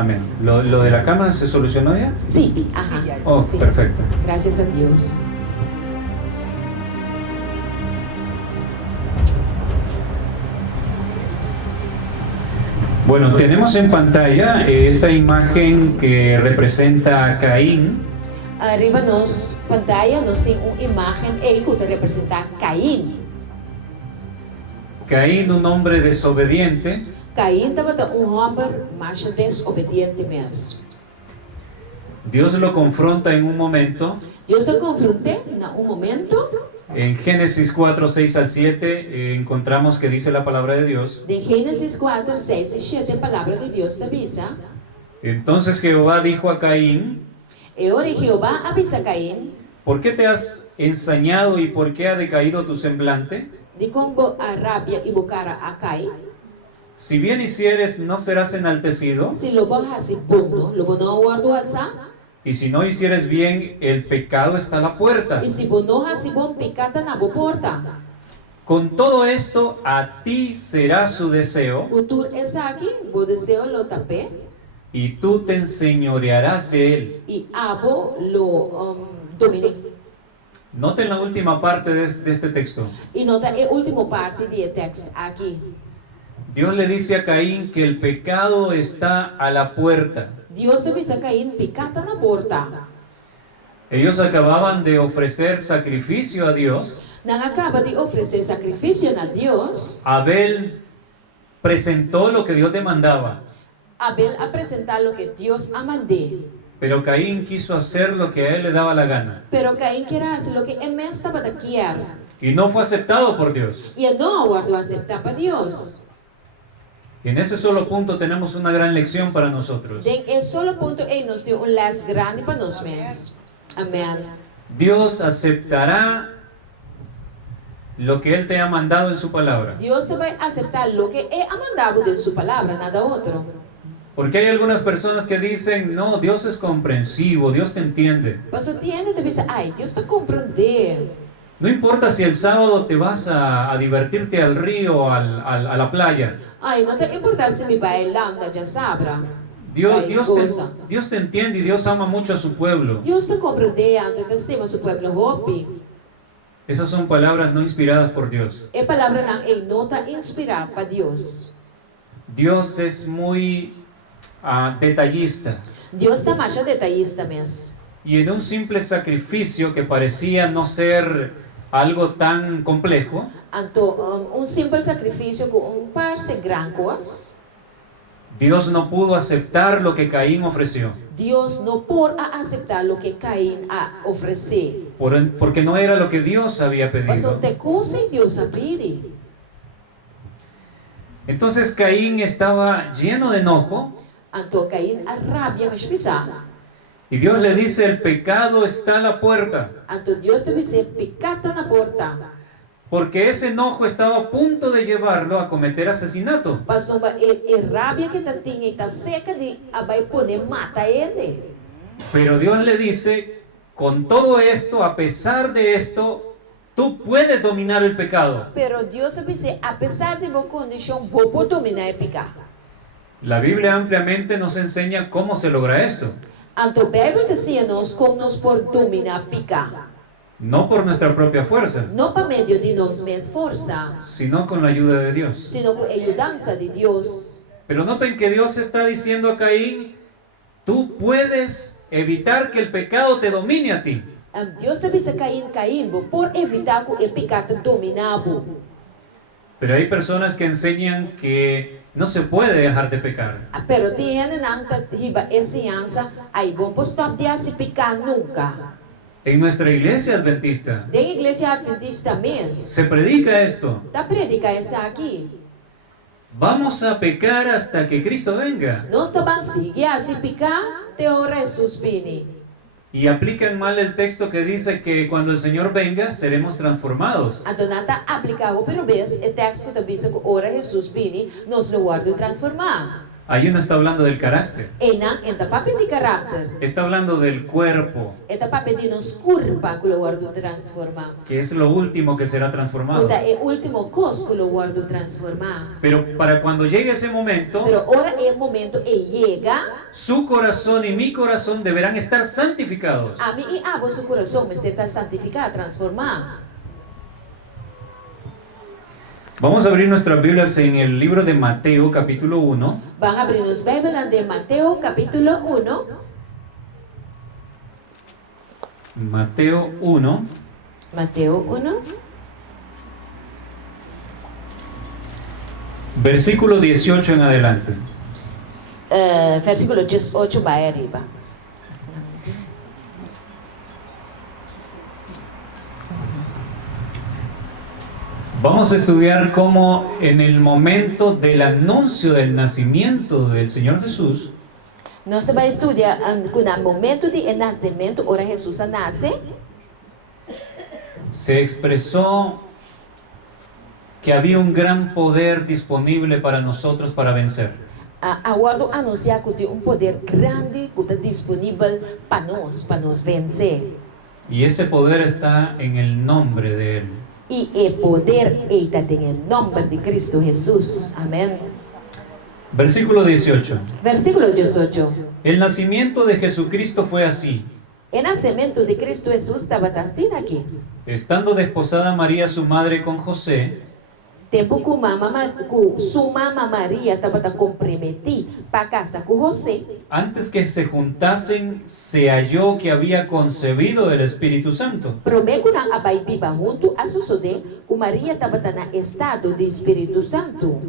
Amén. ¿Lo de la cama se solucionó ya? Sí, ajá. Oh, Sí. perfecto. Gracias a Dios. Bueno, tenemos en pantalla esta imagen que representa a Caín. Arriba nos pantalla nos tem uma imagem aí que representa Caim. Caín, un hombre desobediente, Caim estava homem mais desobediente mesmo. Dios lo confronta en un momento. Deus te confronta em momento. En Génesis 4, 6 al 7 encontramos que dice la palabra de Dios. De Gênesis 4, 6 e 7, a palavra de Deus te avisa. Entonces Jehová dijo a Caín: E ora Jeová avisa a Caim, ¿por qué te has ensañado y por qué ha decaído tu semblante? de como a rabia e bocara a Caim. Si bien hicieres, no serás enaltecido, Se lobo hasi bom, lobo não guardo alça. y si no hicieres bien, el pecado está a la puerta. E se bono hasi bom, picata na boa porta. Con todo esto, a ti será su deseo, O tur é aqui, o deseo lo tapé. y tú te enseñorearás de él. E abo lo domine. Noten la última parte de este texto. E nota a última parte do texto aqui. Dios le dice a Caín que el pecado está a la puerta. Deus te avisa a Caim, picata na porta. Ellos acababan de ofrecer sacrificio a Dios. Não acaba de oferecer sacrifício a Deus. Abel presentó lo que Dios demandaba, Abel apresentar lo que Deus a mandé. pero Caín quiso hacer lo que a él le daba la gana. Pero Caim queria fazer lo que ele mesmo estava de querer. Y no fue aceptado por Dios. E ele não aguardou aceitar para Deus. Y en ese solo punto tenemos una gran lección para nosotros. Den é solo ponto em nos deu les grande para nós mesmos. Amém. Dios aceptará lo que Él te ha mandado en su palabra. Deus te vai aceitar lo que ele ha mandado de sua palavra, nada outro. Porque hay algunas personas que dicen: no, Dios es comprensivo, Dios te entiende. Mas o tiende de dizer, ai, Deus está compreender. No importa si el sábado te vas a divertirte al río o a la playa. Ai, não tem importância se me vai lá na já sabra. Dios te entiende y Dios ama mucho a su pueblo. Deus te compreende antes de estima seu povo hopi. Esas son palabras no inspiradas por Dios. É palavra não é nota inspirar para Deus. Dios es muy detallista. Deus está mais detalhista mesmo. Y en un simple sacrificio que parecía no ser algo tan complejo, Então, simples sacrifício com par de grandes coisas. Dios no pudo aceptar lo que Caín ofreció, Deus não pode aceitar o que Caim a oferecer. porque no era lo que Dios había Mas pedido. tem coisa que Deus a pede. Entonces Caín estaba lleno de enojo Então, Caim a rabia me pisar. y Dios le dice: el pecado está a la puerta, Então, Deus deve ser picata na porta. porque ese enojo estaba a punto de llevarlo a cometer asesinato. Passou rabia que está tinha e está seca de vai poder matar ele. Pero Dios le dice: con todo esto, a pesar de esto, tú puedes dominar el pecado. Pero Deus deve ser, apesar de uma condição boa por dominar e picar. La Biblia ampliamente nos enseña cómo se logra esto. Então, a Bíblia ensina-nos como nós por dominar e picar. No por nuestra propia fuerza, Não por meio de nós mesmos força, sino con la ayuda de Dios. sino com a ajudança de Deus. Pero noten que Dios está diciendo a Caín: tú puedes evitar que el pecado te domine a ti. Deus deve ser Caim, por evitar que o pecado dominava. Pero hay personas que enseñan que no se puede dejar de pecar. Pero tienen anta hiba enseñanza, aí vão stop de se picar nunca. En nuestra iglesia adventista Da igreja adventista mesmo, se predica esto: da predica essa aqui. vamos a pecar hasta que Cristo venga. Nós também seguir a se picar, te ora Jesus vini. Y aplican mal el texto que dice que cuando el Señor venga seremos transformados. A donata aplicava pelo vez, o texto que diz que ora Jesus vini, nós não guardo transformar. Ahí no está hablando del carácter, Ena, enta papi di karakter. está hablando del cuerpo, Eta papi di nos kurpa kulo guardo transforma. que es lo último que será transformado. Kuda e ultimo cos kulo guardo transforma. Pero para cuando llegue ese momento, Pero ora è il momento e llega, su corazón y mi corazón deberán estar santificados. a mi e abo su corazón me está santificada, transformada. Vamos a abrir nuestras Biblias en el libro de Mateo, capítulo 1. Van a abrir los Biblia de Mateo capítulo 1. Mateo 1, Mateo 1, versículo 18 en adelante. versículo 18 va arriba. Vamos a estudiar cómo en el momento del anuncio del nacimiento del Señor Jesús, Nós vamos estudar no momento de nascimento, ora Jesus nasce, se expresó que había un gran poder disponible para nosotros para vencer. agora anunciar que tem poder grande que está disponível para nós vencer. Y ese poder está en el nombre de Él. E o poder está em nome de Cristo Jesus. Amém. Versículo 18. Versículo 18. El nacimiento de Jesucristo fue así. O nascimento de Cristo Jesus estava assim aqui. Estando desposada María su madre con José, Tempo que sua mama Maria estava comprometida para casar com José. antes que se juntasen, se halló que había concebido el Espíritu Santo. Primeiro na abai biba junto a suceder que Maria estava no estado de Espírito Santo.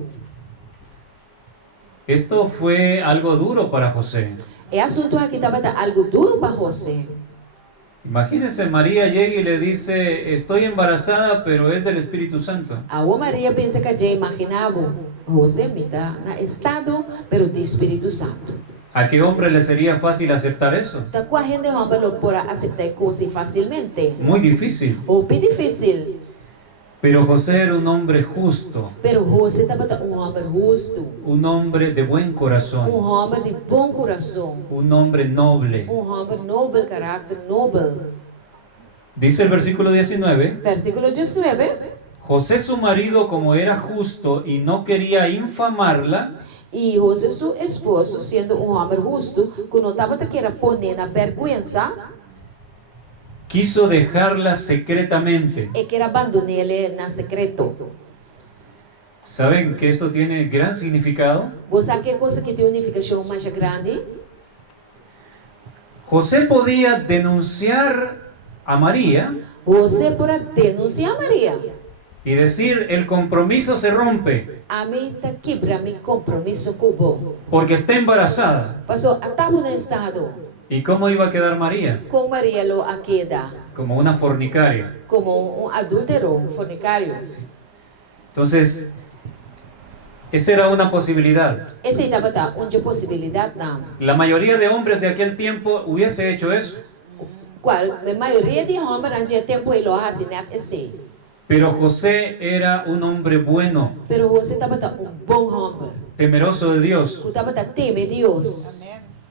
Esto fue algo duro para José. É assunto aqui estava algo duro para José. Imagínense, María llega y le dice, estoy embarazada, pero es del Espíritu Santo. A Maria pensa que já imaginava José me está no estado, pero de Espírito Santo. ¿A qué hombre le sería fácil aceptar eso? Então, com a gente não pode aceitar coisas facilmente. Muy difícil. Ou bem difícil. Pero José era un hombre justo, Pero José estava homem justo, un hombre de buen corazón, homem de bom coração, un hombre noble. homem nobre caráter, noble. Dice el versículo 19, Versículo 19. José su marido, como era justo y no quería infamarla, E José, seu esposo, sendo homem justo, que não estava querendo poner na vergonha, quiso dejarla secretamente. e quer abandonar ele na secreto. ¿Saben que esto tiene gran significado? Você sabe que coisa que tem unificação mais grande? José podía denunciar a María Você pode denunciar Maria. y decir, el compromiso se rompe A mim está quebra meu compromisso com o porque está embarazada. Pastor, estava no estado. ¿Y cómo iba a quedar María? Com Maria lo a queda. Como una fornicaria. Como adúltero, fornicário. Entonces, esa era una posibilidad. Essa estava uma possibilidade, não. La mayoría de hombres de aquel tiempo hubiese hecho eso. Qual, a maioria de homens naquele tempo ele assim, esse. Pero José era un hombre bueno, Pero você estava bom homem. temeroso de Dios. Você estava teme Deus.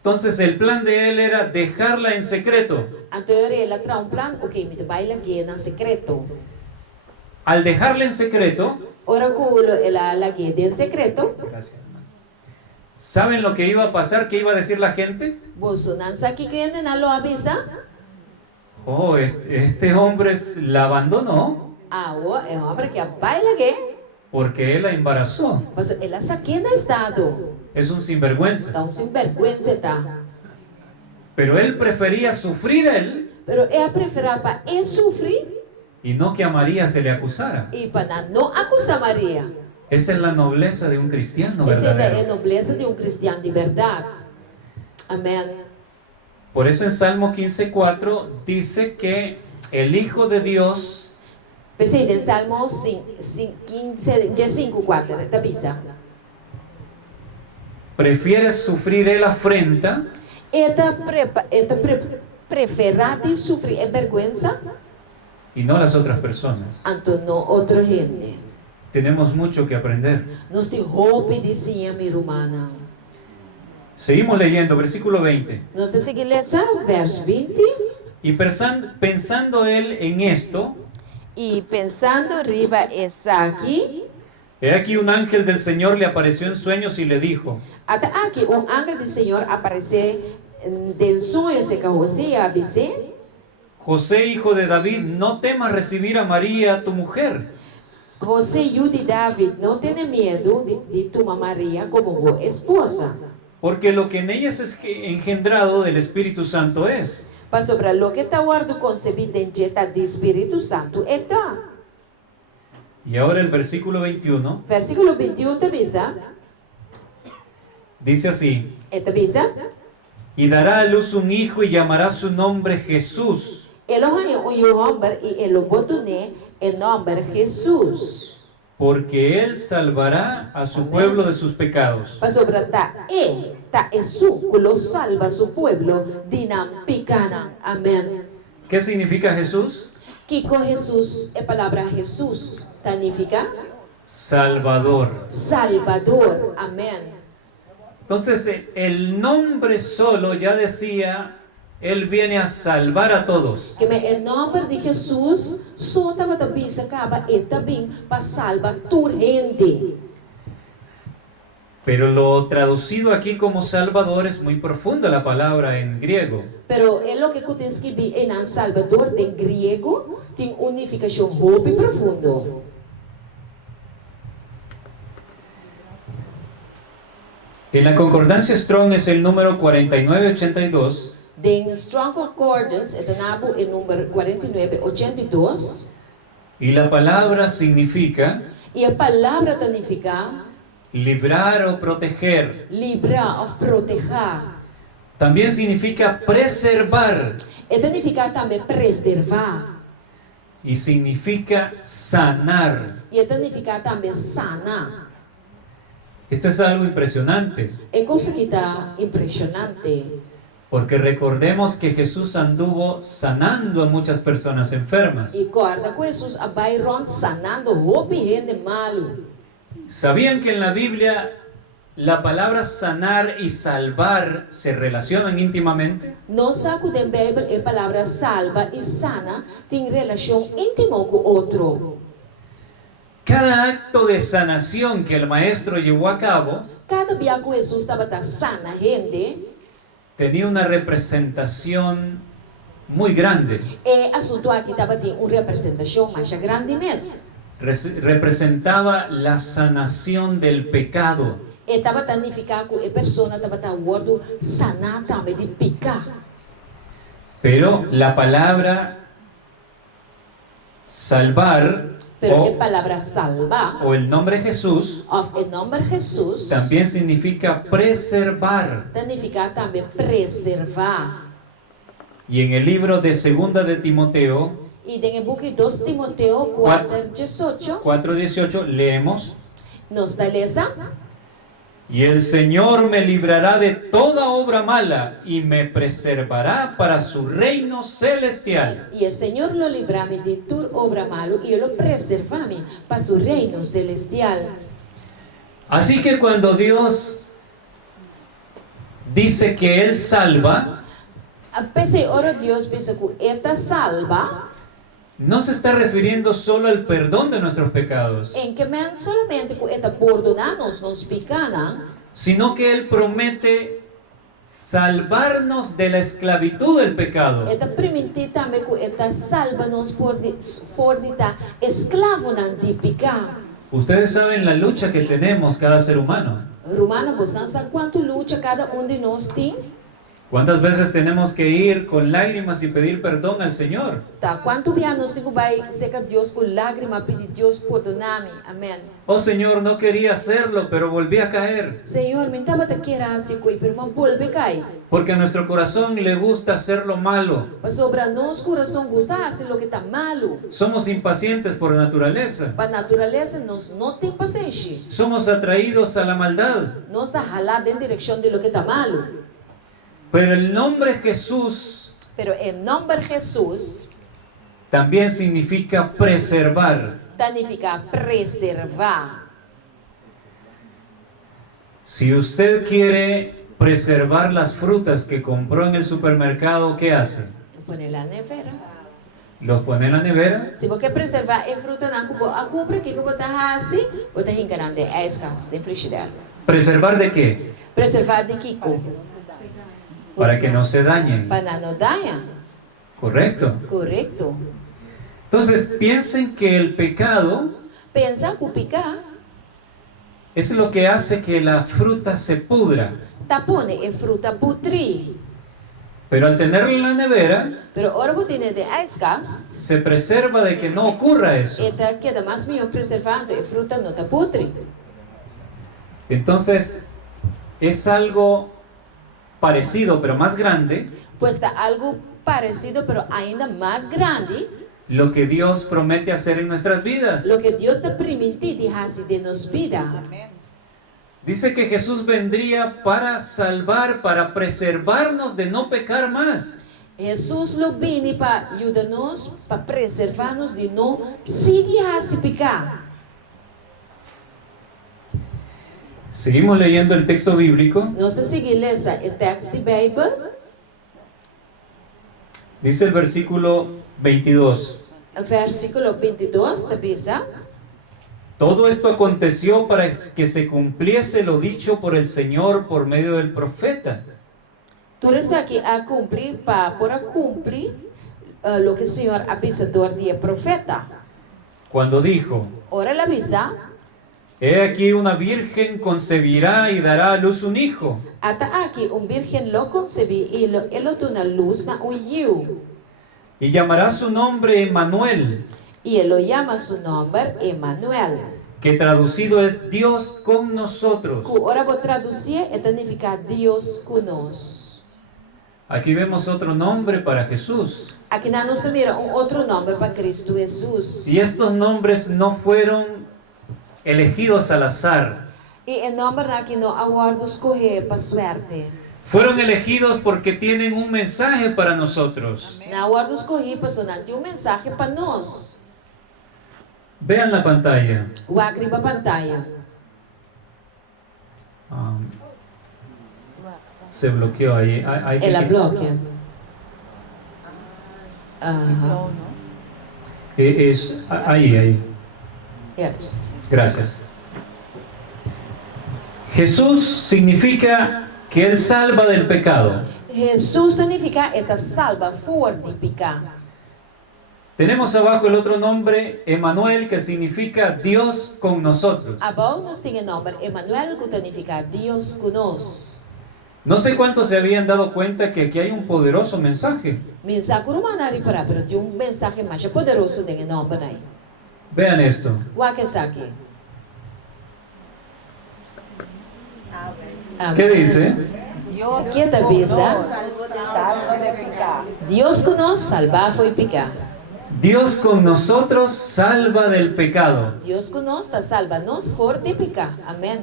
Entonces el plan de él era dejarla en secreto. Então ele traz plan, ok, me baila aqui na secreto. Al dejarla en secreto, Ora culo ela la guia en secreto. gracias, hermano. ¿Saben lo que iba a pasar? ¿Qué iba a decir la gente? Você não sabe que não lo avisa? Oh, este hombre la abandonó Ah, é homem que baila aqui. porque él la embarazó. Mas ela sabe no estado. Es un sinvergüenza. Então, sem vergonha está. Pero él prefería sufrir él Pero ela preferia para ele sofrer y no que a María se le acusara. e para não acusar Maria. Esa es la nobleza de un cristiano Essa é a verdadero. nobleza de cristiano de verdade. Amém. Por eso en Salmo 15:4 dice que el Hijo de Dios Pensei em Salmo 15:4, tá bisa. prefiere sufrir él afrenta Prefere sofrer a vergonha y no las otras personas. ante não outra gente. Tenemos mucho que aprender. Nós temos roupa de sim, minha irmã. Seguimos leyendo, versículo 20. Nós temos que ler verso 20. Y pensando él en esto, E pensando arriba essa aqui, he aquí un ángel del Señor le apareció en sueños y le dijo: até aqui ángel do Senhor aparecer del sonho se que José avise. José, hijo de David, no temas recibir a María, tu mujer, José, hijo de David, não tenha medo de tomar Maria como sua esposa, porque lo que en ella es engendrado del Espíritu Santo es. para sobre lo que está guardado concebido dentro do Espírito Santo está. Y ahora el versículo 21 Versículo 21 também, dice así: y dará a luz un hijo y llamará su nombre Jesús, ele é homem e ele botou o nome Jesus. porque él salvará a su pueblo de sus pecados. Para sobre tá Jesus, que lo salva a su pueblo de não pecana. Amém. ¿Qué significa Jesús? Que com Jesus, a palavra Jesus significa Salvador. Salvador. Amém. Entonces el nombre solo ya decía, él viene a salvar a todos. Que o nome de Jesus só estava também se acaba e também para salvar toda gente. Pero lo traducido aquí como Salvador es muy profunda la palabra en griego. Pero é lo que eu tenho escrito em Salvador em grego tem unificação muito profundo. En la concordancia Strong es el número 4982 Den Strong Concordance é o número 4982 y la palabra significa e a palavra significa librar o proteger. livrar ou proteger. También significa preservar E significa também preservar. y significa sanar. E significa também sanar. Esto es algo impresionante, É coisa que está impressionante. porque recordemos que Jesús anduvo sanando a muchas personas enfermas. E guarda com Jesus a Byron sanando roupa e gente malo. ¿Sabían que en la Biblia la palabra sanar y salvar se relacionan íntimamente? Nós sabemos que na Bíblia a palavra salva e sana tem relação íntima com o outro. Cada acto de sanación que el maestro llevó a cabo Cada dia que Jesus estava sana gente, tenía una representación muy grande. e assunto aqui estava tem uma representação mais grande mesmo. Representaba la sanación del pecado. E estava significando que a pessoa estava guardando sanar também de pecar. Pero la palabra salvar Pero a palavra salvar, o el nombre Jesús of o nome Jesus, también significa preservar. significa também preservar. Y en el libro de Segunda de Timoteo E em book 2 Timoteo 4:18, 4:18 leemos: nos da lesa, y el Señor me librará de toda obra mala y me preservará para su reino celestial. e o Senhor lo librame de toda obra malo e lo preservame para su reino celestial. Así que cuando Dios dice que Él salva, A pesar ora Deus pensa que esta salva, no se está refiriendo solo al perdón de nuestros pecados, em que não somente que esta perdonar-nos nos pecados, sino que Él promete salvarnos de la esclavitud del pecado. esta permite também que esta salva-nos por de estar escravo de pecado. Ustedes saben la lucha que tenemos cada ser humano. Romana, você sabe quanto luta cada de nós tem? ¿Cuántas veces tenemos que ir con lágrimas y pedir perdón al Señor? Tá, quanto bem nós temos que ser a Deus com lágrima, pedir Deus perdonar-me. Amém. Oh Señor, no quería hacerlo, pero volví a caer. Senhor, me estava te querendo se coi, pero não volve cair. Porque a nuestro corazón le gusta hacer lo malo. Para sobre nosso coração gostar de lo que está malo. Somos impacientes por naturaleza. Para a natureza nós não tem paciência. Somos atraídos a la maldad. Nós está jalado em direção de lo que está malo. Pero el nombre Jesús Pero o nome de Jesus también significa preservar. significa preservar. Si usted quiere preservar las frutas que compró en el supermercado, ¿qué hace? Pone la nevera. Los pone en la nevera. Se você preservar a fruta na a compra que você tá assim, você encarando de ijskast, de frigidaire. ¿Preservar de qué? Preservar de Kiko. Para que no se dañen. Para não dañar. Correcto. Correcto. Entonces piensen que el pecado Pensa que o picar es lo que hace que la fruta se pudra. tapone a fruta putri. Pero al tenerla en la nevera, Pero ora você tem de ijskast, se preserva de que no ocurra eso. eta queda mais melhor preservando a fruta não tá putri. Entonces, es algo parecido, pero más grande, Pues está algo parecido, pero ainda mais grande, lo que Dios promete hacer en nuestras vidas. lo que Deus te permite dejar de nos vida. Dice que Jesús vendría para salvar, para preservarnos de no pecar más. Jesus lo vine para ajudar-nos, para preservar-nos de não seguir a se pecar. Seguimos leyendo el texto bíblico. Nós seguimos o texto da Bíblia, Dice el versículo 22. o versículo 22 da Bíblia. Todo esto aconteció para que se cumpliese lo dicho por el Señor por medio del profeta. Tudo isso aqui a cumprir, para cumprir o que o Senhor avisador de profeta. Cuando dijo: Ora la avisa, He aquí una virgen concebirá y dará a luz un hijo. ata aqui virgem lo concebi e ele dá luz na hijo. Y llamará su nombre Emmanuel, E ele chama su nome Emmanuel. que traducido es Dios con nosotros. Que ora vou traduzir e significa Deus conosco. Aquí vemos otro nombre para Jesús. Aqui nós temos outro nome para Cristo Jesus. Y estos nombres no fueron elegidos al azar. E o nome aqui não aguardo escolher para suerte. Fueron elegidos porque tienen un mensaje para nosotros. Não aguardo escolher para sonar mensagem para nós. Vean la pantalla. O acri para pantalla. Se bloqueó ahí. Hay que Ela quitar. bloqueia. Aham. Ahí. Yes. Gracias. Jesús significa que Él salva del pecado. Jesus significa esta salva for de pecar. Tenemos abajo el otro nombre, Emmanuel, que significa Dios con nosotros. Abaixo nós temos o nome Emmanuel, que significa Deus conosco. No sé cuántos se habían dado cuenta que aquí hay un poderoso mensaje. Mensagem romana reparar, pero tem mensagem mais poderoso do nome aí. Vean esto. O que está aqui? ¿Qué dice? Que te avisa? Salvo de pecar. Deus conosco, salvar foi pecar. Dios con nosotros salva del pecado. Deus conosco, salva nos for de pecar. Amém.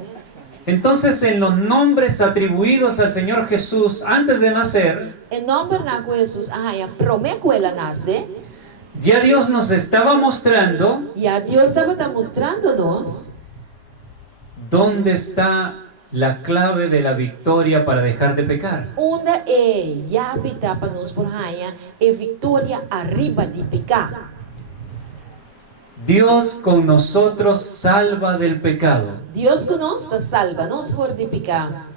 Entonces, en los nombres atribuidos al Señor Jesús antes de nacer, Em nome de Jesus, a promessa ela nasce, ya Dios nos estaba mostrando e a Deus estava mostrando-nos dónde está la clave de la victoria para dejar de pecar. onde é a habitar para nós por raia e vitória arriba de pecar. Dios con nosotros salva del pecado. Deus conosco, salva nos for de pecar.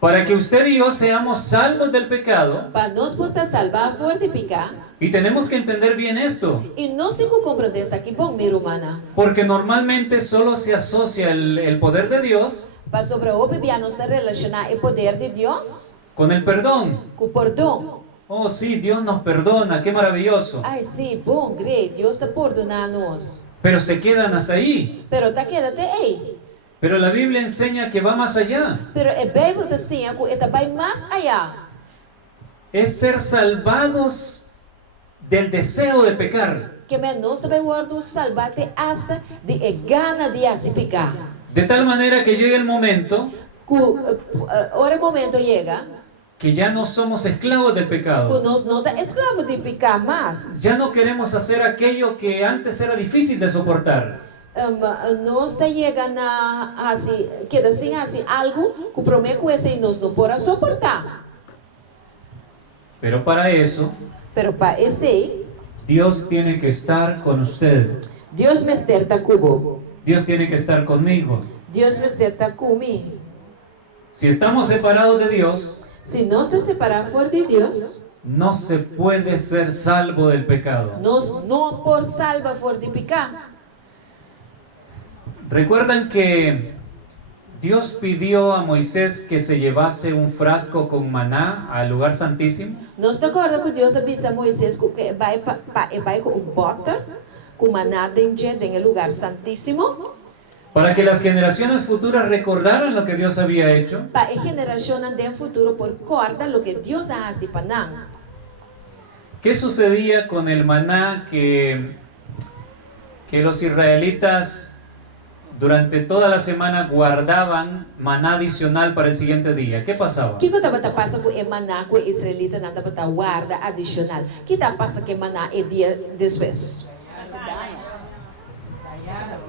Para que usted y yo seamos salvos del pecado, Para nós poder salvar for de pecar, y tenemos que entender bien esto, e nós temos que compreender isso aqui, bom, minha humana. porque normalmente solo se asocia el poder de Dios Para sobre o bebê nos relacionar o poder de Deus con el perdón. com o perdão. Oh sí, Dios nos perdona, qué maravilloso. Ai, sim, bom, great, Deus está perdoando-nos. Pero se quedan hasta ahí. Pero tá quédate aí. Pero la Biblia enseña que va más allá. Pero a Bíblia está assim, que vai mais allá. Es ser salvados del deseo de pecar. Que nós também guardamos salvar-te hasta de gana de se pecar. De tal manera que llegue el momento Que ora o momento chega, que ya no somos esclavos del que pecado. nós não é escravo de pecar mais. Ya no queremos hacer aquello que antes era difícil de soportar. nós está chegando a assim, queda assim, assim, algo que promete que esse nós não podemos suportar. Pero para eso, Pero para esse, Dios tiene que estar con usted. Deus me está cubo. Dios tiene que estar conmigo. Deus me está comigo. Si estamos separados de Dios, Se nós está separado fora de Deus, no se puede ser salvo del pecado. nós não por salva fora de pecado. ¿Recuerdan que Dios pidió a Moisés que se llevase un frasco con maná al lugar santísimo? Nós está acordando que Deus avisa a Moisés que vai com bota, com maná dentro do lugar santíssimo, Para que las generaciones futuras recordaran lo que Dios había hecho. para a geração no futuro por corda o que Deus ha feito para nós. ¿Qué sucedía con el maná que los israelitas durante toda la semana guardaban maná adicional para el siguiente día? ¿Qué pasaba? O que estava passando com o maná que o israelita não estava guarda adicional? O que está passando com o maná o dia depois?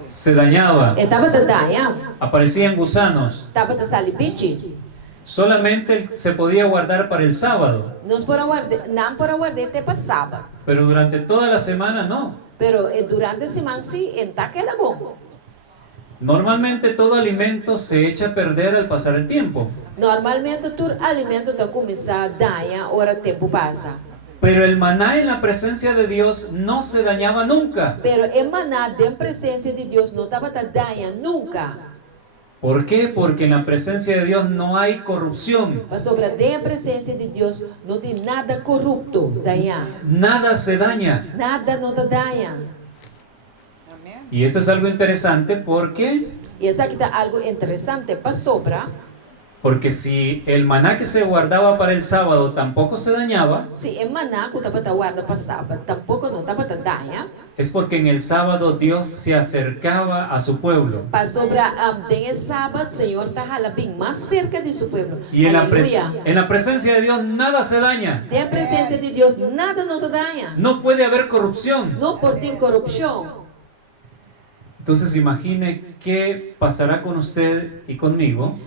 Se dañaba, Estava da daia, aparecían gusanos. estava da salipite. Solamente se podía guardar para el sábado, Nós para guardar, não para guardar até passava. pero durante toda la semana no. Pero durante a semana sim, então queda bom. Normalmente todo alimento se echa a perder al pasar el tiempo, Normalmente todo alimento está começar a daia, hora tempo passa. pero el maná en la presencia de Dios no se dañaba nunca. Pero o maná em presença de Deus não estava da daia nunca. ¿Por qué? Porque en la presencia de Dios no hay corrupción, Mas sobre a presença de Deus não tem nada corrupto, daia. nada se daña. Nada não está daia. Y esto es algo interesante porque E essa aqui está algo interessante para sobra. Porque si el maná que se guardaba para el sábado tampoco se dañaba, Se o maná que estava da guarda passava, tampouco não estava da daia. es porque en el sábado Dios se acercaba a su pueblo. Para sobra, den sábado, o Senhor está bem mais cerca de seu povo. Y en Aleluia. la presencia de Dios nada se daña. De presença de Deus, nada não te daña. No puede haber corrupción. Não por ter corrupção. Entonces imagine qué pasará con usted y conmigo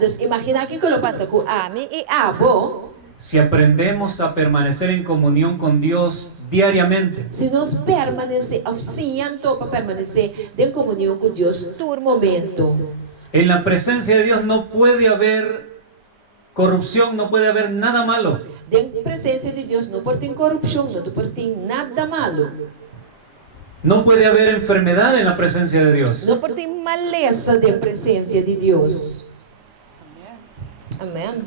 Dus imagina que lo passa com a mim e a Abo. si aprendemos a permanecer en comunión con Dios diariamente. Se nós permanecer, oficiando para permanecer em comunhão com Deus todo momento. En la presencia de Dios no puede haber corrupción, no puede haber nada malo. De presença de Deus, não por ter corrupção, não por ter nada malo. No puede haber enfermedad en la presencia de Dios. Não por ter maleza de presença de Deus. Amém.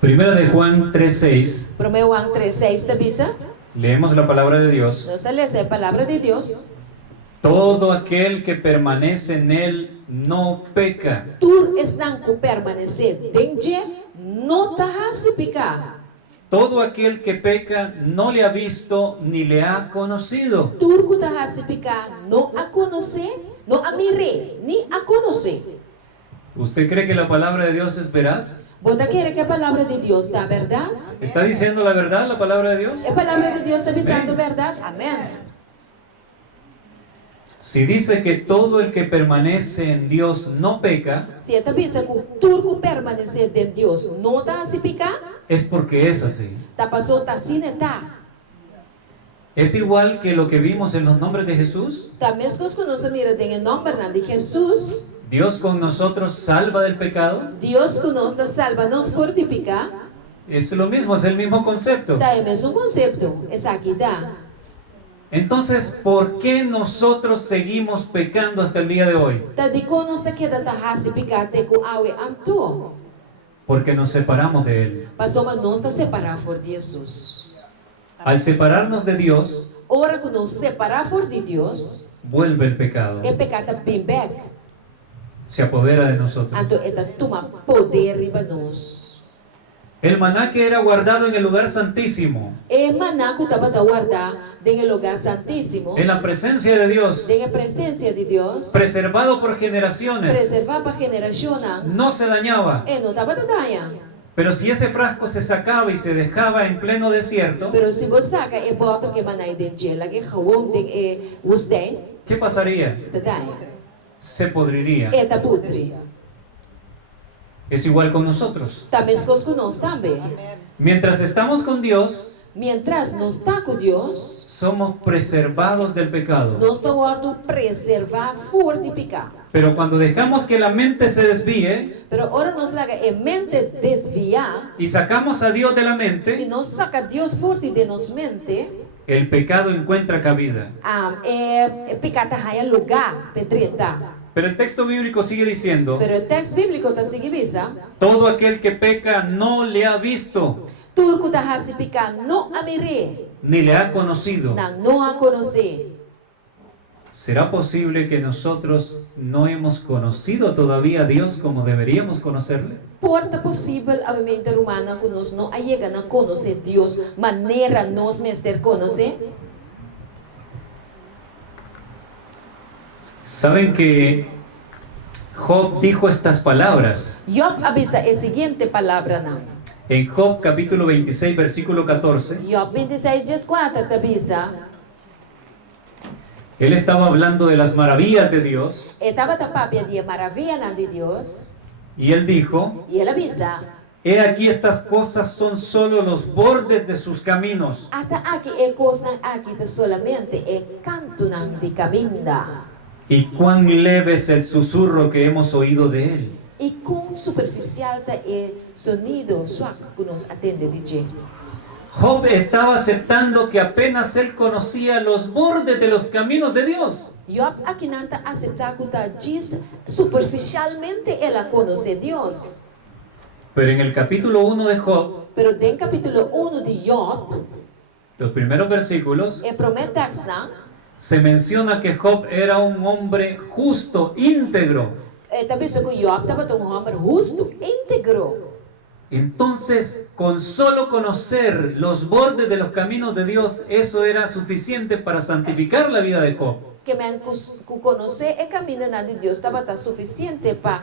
Primera de Juan 3:6, Para Juan 3:6 da Bisa, leemos la palabra de Dios. nós está lendo a palavra de Deus. Todo aquel que permanece en él no peca. Tu estão com permanecer dentro, não está se pecar. Todo aquel que peca no le ha visto ni le ha conocido. Tu que está se pecar, não a conhecer, não a mirar, nem a conhecer. ¿Usted cree que la palabra de Dios es veraz? Você quer que a palavra de Deus está verdade? ¿Está diciendo la verdad la palabra de Dios? A palavra de Deus está dizendo verdade? Amém. Si dice que todo el que permanece en Dios no peca, Se está pensando que tu que permanecer dentro de Deus não está se pecar, es porque es así. está passou, está assim, está. Es igual que lo que vimos en los nombres de Jesús. Também que nós miramos em nome de Jesus, Dios con nosotros salva del pecado. Deus que nos está salva, nos fortifica. Es lo mismo, es el mismo concepto. Está o mesmo conceito. Essa aqui está. Entonces, ¿por qué nosotros seguimos pecando hasta el día de hoy? Está de como nós está queda tá se pecar até com aue anto. Porque nos separamos de Él. Passou, mas nós está separado por Jesus. Al separarnos de Dios, Ora que nos separar por de Deus, vuelve el pecado. é pecado bem back. Se apodera de nosotros. Anto está toma poder riba nós. El maná que era guardado en el lugar santísimo, E maná que estava a guardar em lugar santíssimo, en la presencia de Dios, em presença de Deus, preservado por generaciones, preservar para geração, no se dañaba. e não estava da daia. Pero si ese frasco se sacaba y se dejaba en pleno desierto, Pero se você saca e bota que manai den gela, que gewoon den e woestijn, ¿qué pasaría? dadai. Se podriría. E ta putri. Es igual con nosotros. Também conosco nós também. Mientras estamos con Dios, Mientras nós está com Deus, somos preservados del pecado. nós estamos preservar fora de pecado. Pero cuando dejamos que la mente se desvíe Pero ora nós laga e mente desviar, y sacamos a Dios de la e mente, nós saca Deus forte de nos mente, el pecado encuentra cabida. pecado haya lugar, pedreta. Pero el texto bíblico sigue diciendo, Pero o texto bíblico está seguindo, todo aquel que peca no le ha visto, tudo que está se pecar não a mire, ni le ha conocido. não a conhecer. ¿Será posible que nosotros no hemos conocido todavía a Dios como deberíamos conocerle? Porta possível a mente humana que nós não chegamos a conhecer Deus, maneira nós mesmos conhecer. ¿Saben que Job dijo estas palabras? Job avisa a seguinte palavra não. En Job capítulo 26 versículo 14, Job 26:4 te avisa. él estaba hablando de las maravillas de Dios Estava tapapia de maravilha de Deus. y él dijo, E ele avisa. he aquí estas cosas son solo los bordes de sus caminos. Até aqui é coisa aqui de solamente é canto não de caminda. Y cuán leve es el susurro que hemos oído de él. E quão superficial é sonido suave que nos atende de jeito. Job estaba aceptando que apenas él conocía los bordes de los caminos de Dios. Job aqui não está aceitando que diz superficialmente ela conhece Deus. Pero en el capítulo 1 de Job, Pero no capítulo 1 de Job, los primeros versículos, é promessa, se menciona que Job era un hombre justo, íntegro. também se que Job estava um homem justo, íntegro. Entonces, con solo conocer los bordes de los caminos de Dios, eso era suficiente para santificar la vida de Job. Que men conhecer e caminhar de Deus estava suficiente para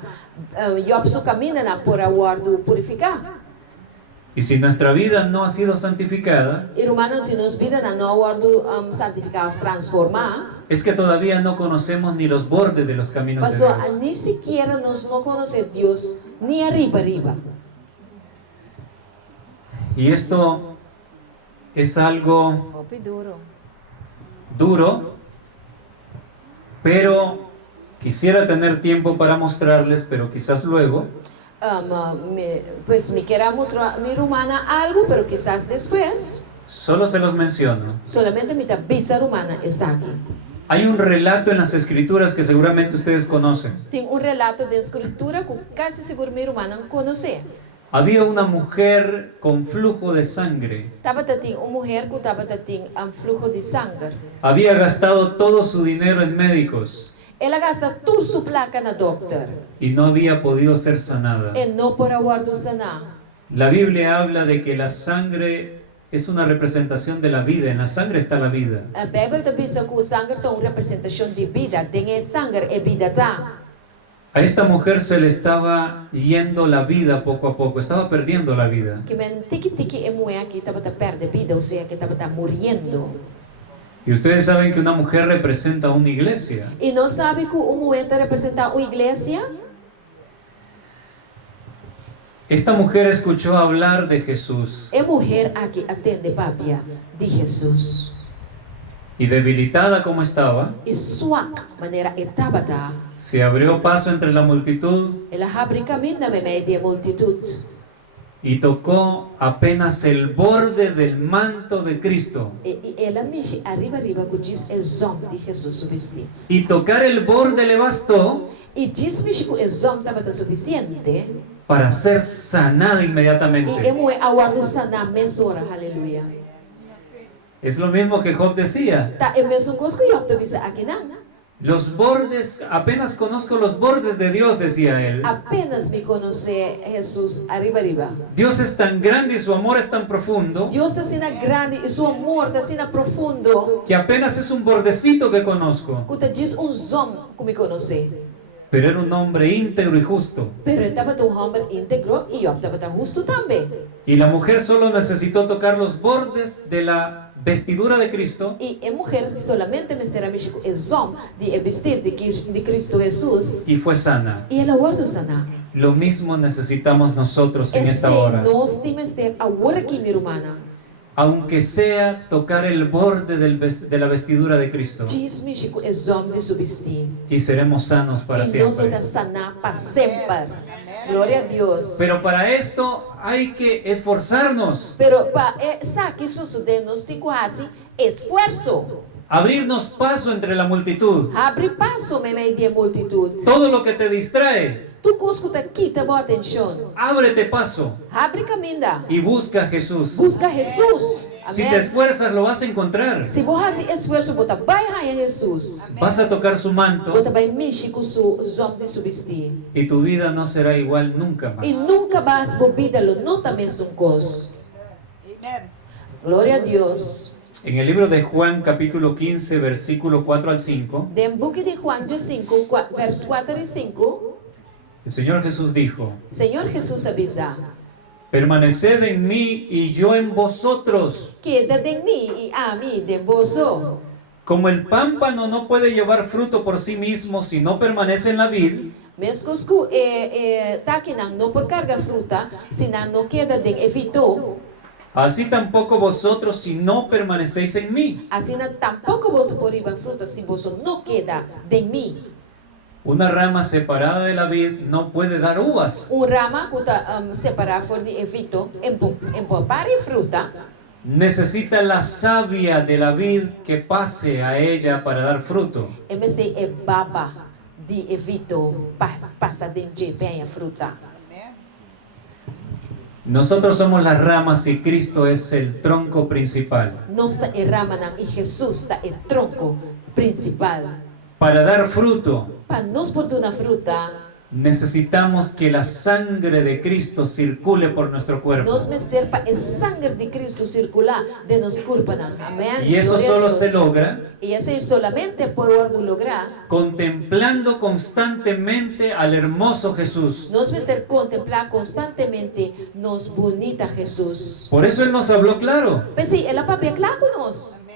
Job su caminhar por aguardo purificar. Y si nuestra vida no ha sido santificada, Hermanos, se nos vida não aguardo santificar, transformar, es que todavía no conocemos ni los bordes de los caminos de pastor, Dios. nem sequer nós não conhecer Deus nem arriba. Y esto es algo Duro. duro, pero quisiera tener tiempo para mostrarles, pero quizás luego. Pues me quiera mostrar mi romana algo, pero quizás después. Solo se los menciono. Solamente mi visa romana está aquí. Hay un relato en las escrituras que seguramente ustedes conocen. Tem relato de escritura que casi seguro mi romana conoce. Había una mujer con flujo de sangre. Estava tem uma mulher que estava tem flujo de sangue. Había gastado todo su dinero en médicos Ela gasta toda sua placa na doctor. y no había podido ser sanada. E não por aguardo sanar. La Biblia habla de que la sangre es una representación de la vida. En la sangre está la vida. A Bíblia também diz que o sangue tem uma representação de vida. Tem sangue e vida tá. A esta mujer se le estaba yendo la vida poco a poco, estaba perdiendo la vida. Que men tiki é mulher que estava perdendo vida, ou seja, que estava morrendo. Y ustedes saben que una mujer representa una iglesia. E não sabe que uma mulher representa uma igreja? Esta mujer escuchó hablar de Jesús É mulher a que atende papia de Jesus. y debilitada como estaba, E sua maneira estava tá. se abrió paso entre la multitud Ela abre caminho na meio da multitud. y tocó apenas el borde del manto de Cristo. E ela mexe arriba que diz é zom de Jesus o vestir. Y tocar el borde le bastó E diz mexe que é zom estava suficiente. para ser sanada E é inmediatamente. mulher aguardo sanar mesora, aleluia. Es lo mismo que Job decía. Tá, é mesmo coisa que eu estou dizendo aqui não. Los bordes, apenas conozco los bordes de Dios, decía él. Apenas me conhecer Jesus arriba. Dios es tan grande y su amor es tan profundo Deus está sendo grande e seu amor está sendo profundo. que apenas es un bordecito que conozco. Que te diz zom que me conhecer. pero era un hombre íntegro y justo. Pero ele estava um homem íntegro e eu estava justo também. Y la mujer solo necesitó tocar los bordes de la vestidura de Cristo E a mulher solamente me estará mexendo com o homem de vestir de Cristo Jesus. y fue sana. E ela guardou sana. Lo mismo necesitamos nosotros en esta hora. Nós temos que ter agora aqui, minha irmã. Aunque sea tocar el borde de la vestidura de Cristo, Diz mexer com o homem de seu vestir. y seremos sanos para E nós siempre. vamos sanar para sempre. Glória a Deus. Pero para esto hay que esforzarnos, Pero para sabe que sucede, nós temos quase esforço. abrirnos paso entre la multitud. Abre passo em meio de multitud. Todo lo que te distrae, Tu escuta aqui, tá boa atenção. ábrete paso Abre caminho. y busca a Jesús. Busca Jesus. Si te Amém. esfuerzas, lo vas a encontrar. Se você se esforça, você vai a Jesus. Vas a tocar su manto Você vai mexer com o homem de seu vestir. y tu vida no será igual nunca E más. nunca mais a vida não está mesmo coisa. Amen. Glória a Deus. En el libro de Juan capítulo 15, versículo 4 al 5, Em book de Juan 5, verso 4 e 5, el Señor Jesús dijo: Senhor Jesus avisa: permaneced en mí y yo en vosotros. queda de mim e a mim de vosso. Como el pámpano no puede llevar fruto por sí mismo si no permanece en la vid, Mesmo que taquinang não por carga fruta, senão não queda de evito. así tampoco vosotros si no permanecéis en mí. Assim tampouco vos por ir fruta se vos não queda de mim. Una rama separada de la vid no puede dar uvas. Rama puta separar for de evito, empopar e fruta. Necesita la savia de la vid que pase a ella para dar fruto. Em vez de baba de evito, passa de bem a fruta. Amen. Nosotros somos las ramas y Cristo es el tronco principal. Não está rama e Jesus está tronco principal. Para dar fruto, Para nós botar na fruta, necesitamos que la sangre de Cristo circule por nuestro cuerpo. nós meter para a sangue de Cristo circular de nos corpo. Amém? Y eso Glória a solo Deus. se logra E isso é solamente por ordo lograr. contemplando constantemente al hermoso Jesús. Nós meter contemplar constantemente nos bonita Jesus. Por eso Él nos habló claro: Mas ela papel claro conosco. Amen.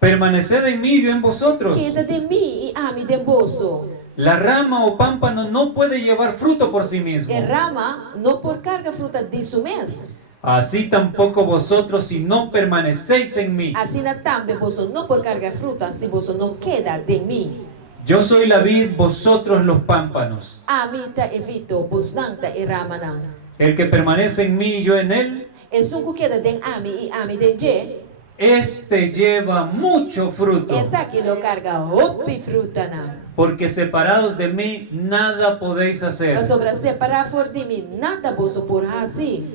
permaneced en mí y yo en vosotros. Queda de mim e a mim de vosso. La rama o pámpano no puede llevar fruto por sí mismo. E rama não por carga fruta disso mês. Así tampoco vosotros si no permanecéis en mí. Assim também vosso não por carga fruta se vosso não queda de mim. Yo soy la vid, vosotros los pámpanos. A mim ta evito, vos nanta e rama não. El que permanece en mí y yo en él, E suco queda de a mim e a mim de je. este lleva mucho fruto. Essa que lo carga hopi fruta não. Porque separados de mí nada podéis hacer. Mas sobre separar for de mim, nada vosso por assim.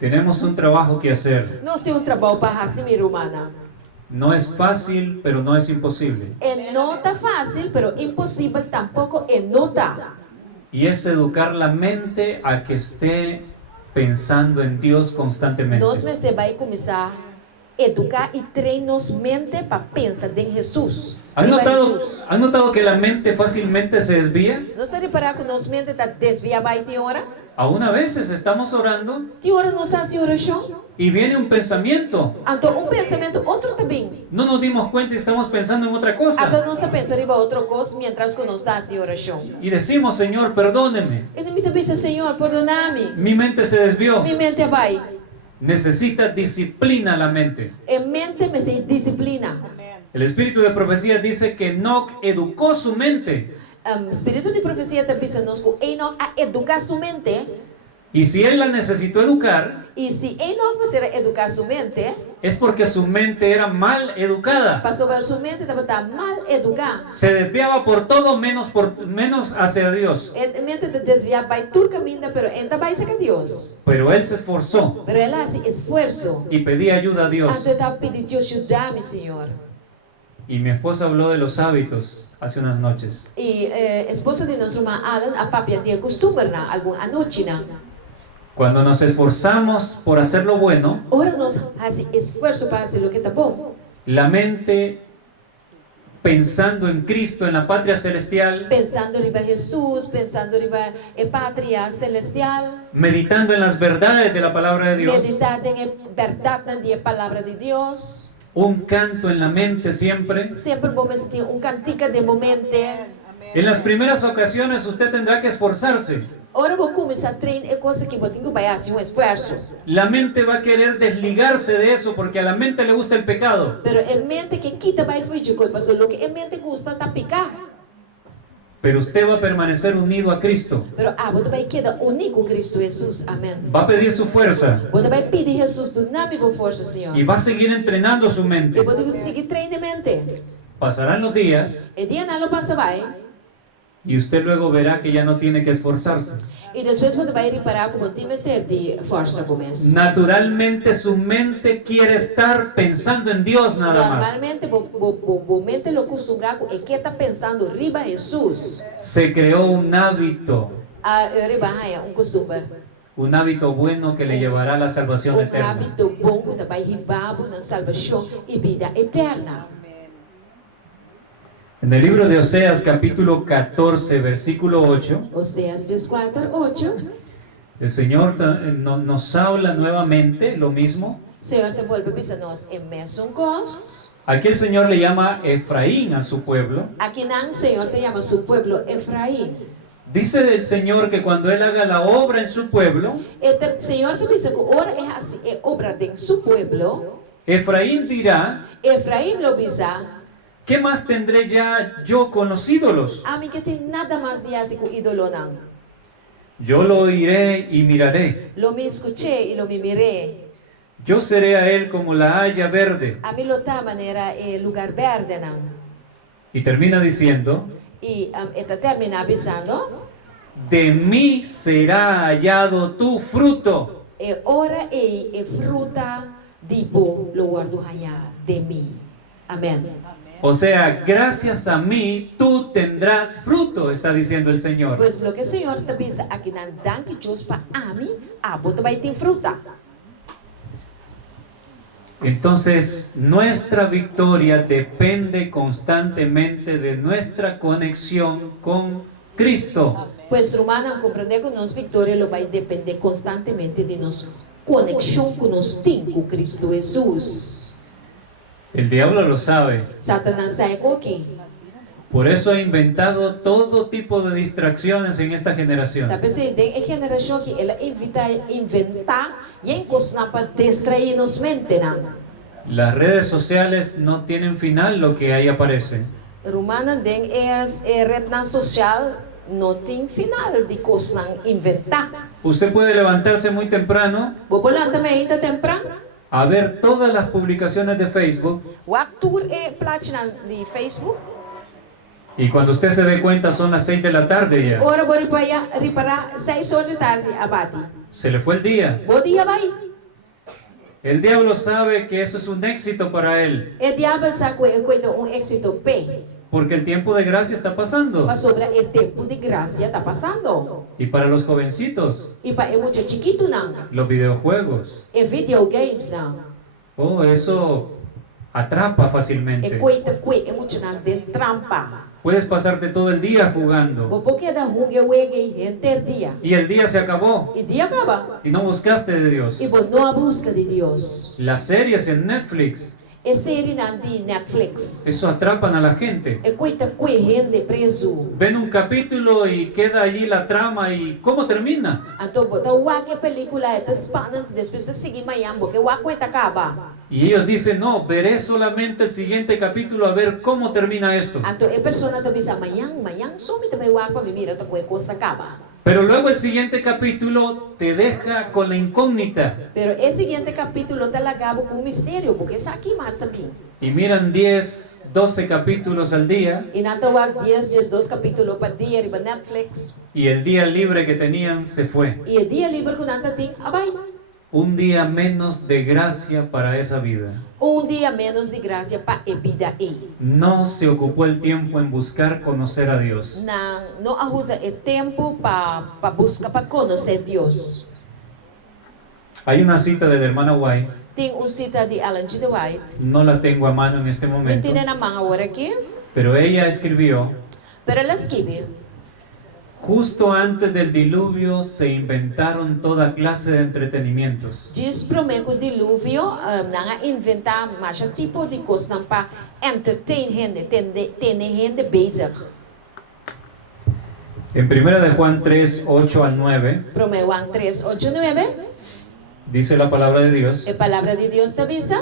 Tenemos un trabajo que hacer. Nós temos trabalho para assim, minha irmã. No es fácil, pero no es imposible. E não está fácil, pero impossível tampouco e não está. Y es educar la mente a que esté pensando en Dios constantemente. Nós você vai começar a educar e treinar mente para pensar em Jesus. ¿Has notado que la mente fácilmente se desvía? Nós está reparar que nossa mente está desviada de hora? Aún a veces estamos orando De hora não está em oração? y viene un pensamiento. Então, pensamento, outro também. No nos dimos cuenta y estamos pensando en otra Então, cosa. nós está pensando em outra coisa, mientras que não está em oração. Y decimos: Señor, perdóneme. Ele me diz, Senhor, perdona-me. Mi mente se desvió. Minha mente vai. Necesita disciplina la mente. E mente me tem disciplina. Amen. El espíritu de profecía dice que Enoc educó su mente. Espírito de profecia está dizendo que Enoch a educar sua mente. Y si él la necesitó educar, E se Enoch precisa educar sua mente, es porque su mente era mal educada. passou ver sua mente estava mal educada. Se desviaba por todo menos hacia Dios. A mente te desviar vai todo caminho, pero ainda vai ser a Deus. Pero él se esforzó Pero ela hace esforço. y pedía ayuda a Dios. Então ela pediu, Deus, ajuda-me, Senhor. Y mi esposa habló de los hábitos hace unas noches. E esposa de nossa irmã Alan, a papia tinha costume, alguma noite, Cuando nos esforzamos por hacer lo bueno, ora nós fazemos esforço para fazer o que está bom. la mente pensando en Cristo, en la patria celestial, pensando riba Jesus, pensando riba pátria celestial, meditando en las verdades de la palabra de Dios, meditar en verdad na palavra de Deus. un canto en la mente siempre. Sempre vamos ter cantica de momento. En las primeras ocasiones usted tendrá que esforzarse. Ora vou começar a treinar, é coisa que vou ter que fazer um esforço. La mente va a querer desligarse de eso porque a la mente le gusta el pecado. Pero é mente que quita vai fugir com pastor, lo que é mente gusta tá picar. Pero usted va a permanecer unido a Cristo. Pero você vai quedar unido com Cristo Jesus. Amém. Va a pedir su fuerza Você vai pedir Jesus do nome por força, Senhor. y va a seguir entrenando su mente. E você seguir treinamento. Pasarán los días E dia não passa vai. y usted luego verá que ya no tiene que esforzarse. E depois você vai reparar como tem que ser de força começo. Naturalmente su mente quiere estar pensando en Dios nada más. Normalmente, o mente lo acostumbrar é que está pensando riba Jesus. Se creó un hábito, A riba é costume. un hábito bueno que le llevará a la salvación eterna. Hábito bom que vai ribar na salvação e vida eterna. En el libro de Oseas capítulo 14 versículo 8, Oséias 14:8. el Señor nos habla nuevamente lo mismo. Senhor te vuelve a dizer-nos em mesmo cos. Aquí el Señor le llama Efraín a su pueblo. Aqui não, Senhor te chama su pueblo Efraim. Dice el Señor que cuando Él haga la obra en su pueblo, Senhor te diz que ora é assim, é obra de su pueblo. Efraín dirá, Efraim lo bisa. ¿qué más tendré ya yo con los ídolos? A mim que tem nada mais de assim com ídolo não. Yo lo oiré y miraré. Lo me escuché e lo me miré. Yo seré a Él como la haya verde. A mim lo tá maneira lugar verde não. Y termina diciendo, E esta termina avisando. de mí será hallado tu fruto. Ora e fruta de bom lo guardo allá de mim. Amém. O sea, gracias a mí tú tendrás fruto, está diciendo el Señor. Pois lo que o Senhor te diz aqui na danke Deus para a mim, você vai ter fruta. Entonces, nuestra victoria depende constantemente de nuestra conexión con Cristo. Pois Romana compreender que nossa vitória lo vai depender constantemente de nossa conexão com nós tem com Cristo Jesus. El diablo lo sabe. Satanás sai aqui. Por eso ha inventado todo tipo de distracciones en esta generación. Tá percebendo? É geração que ela inventar e encostar para distrair nos mente, não? Las redes sociales no tienen final lo que ahí aparece. Romana tem rede social não tem final de coisas inventar. Usted puede levantarse muy temprano Vou pular também ainda temprano. a ver todas las publicaciones de Facebook O ator é platina de Facebook. y cuando usted se dé cuenta son las 6 de la tarde ya. Ora vou reparar 6 horas de tarde abate. Se le fue el día. Bom dia vai. El diablo sabe que eso es un éxito para él, E diabo sabe que é êxito P. porque el tiempo de gracia está pasando. Mas sobre o tempo de graça está passando. Y para los jovencitos, E para muito chiquito não. los videojuegos, E videogames não. oh, eso atrapa E fácilmente. coisa que é muito não de trampa. Puedes pasarte todo el día jugando Vou porque da ruga wege inteiro dia. y el día se acabó E dia acaba. y no buscaste de Dios. E vou não busca de Deus. Las series en Netflix, E série não de Netflix. eso atrapan a la gente. E coisa que rende preso. Ven un capítulo y queda allí la trama y ¿cómo termina? Então, botar o que película é spannend, depois de seguir amanhã, porque o que acaba. Y ellos dicen, no, veré solamente el siguiente capítulo a ver cómo termina esto. Então, a pessoa te diz amanhã, some também o para me mira, então a coisa acaba. Pero luego el siguiente capítulo te deja con la incógnita. Pero o seguinte capítulo te acaba com um mistério, porque isso aqui mais sabia. Y miran 10, 12 capítulos al día E na tua 10, 12 capítulos para dia e para Netflix. y el día libre que tenían se fue. E o dia livre que nanta tem, abai. Un día menos de gracia para esa vida. Dia menos de graça para a vida aí. No se ocupó el tiempo en buscar conocer a Dios. Não usa o tempo para buscar, para conhecer Deus. Hay una cita de la hermana White, Tem cita de Ellen G. White. no la tengo a mano en este Me momento, tiene na mão agora aqui. Pero ella escribió: Pero ela escreve: justo antes del diluvio se inventaron toda clase de entretenimientos. diz para mim que o dilúvio não inventar mais tipo de coisa para entertain gente, ter gente bezig. En 1 de Juan 3, 8 al 9, Para Juan 3, 8, 9, dice la palabra de Dios: a palavra de Deus te avisa.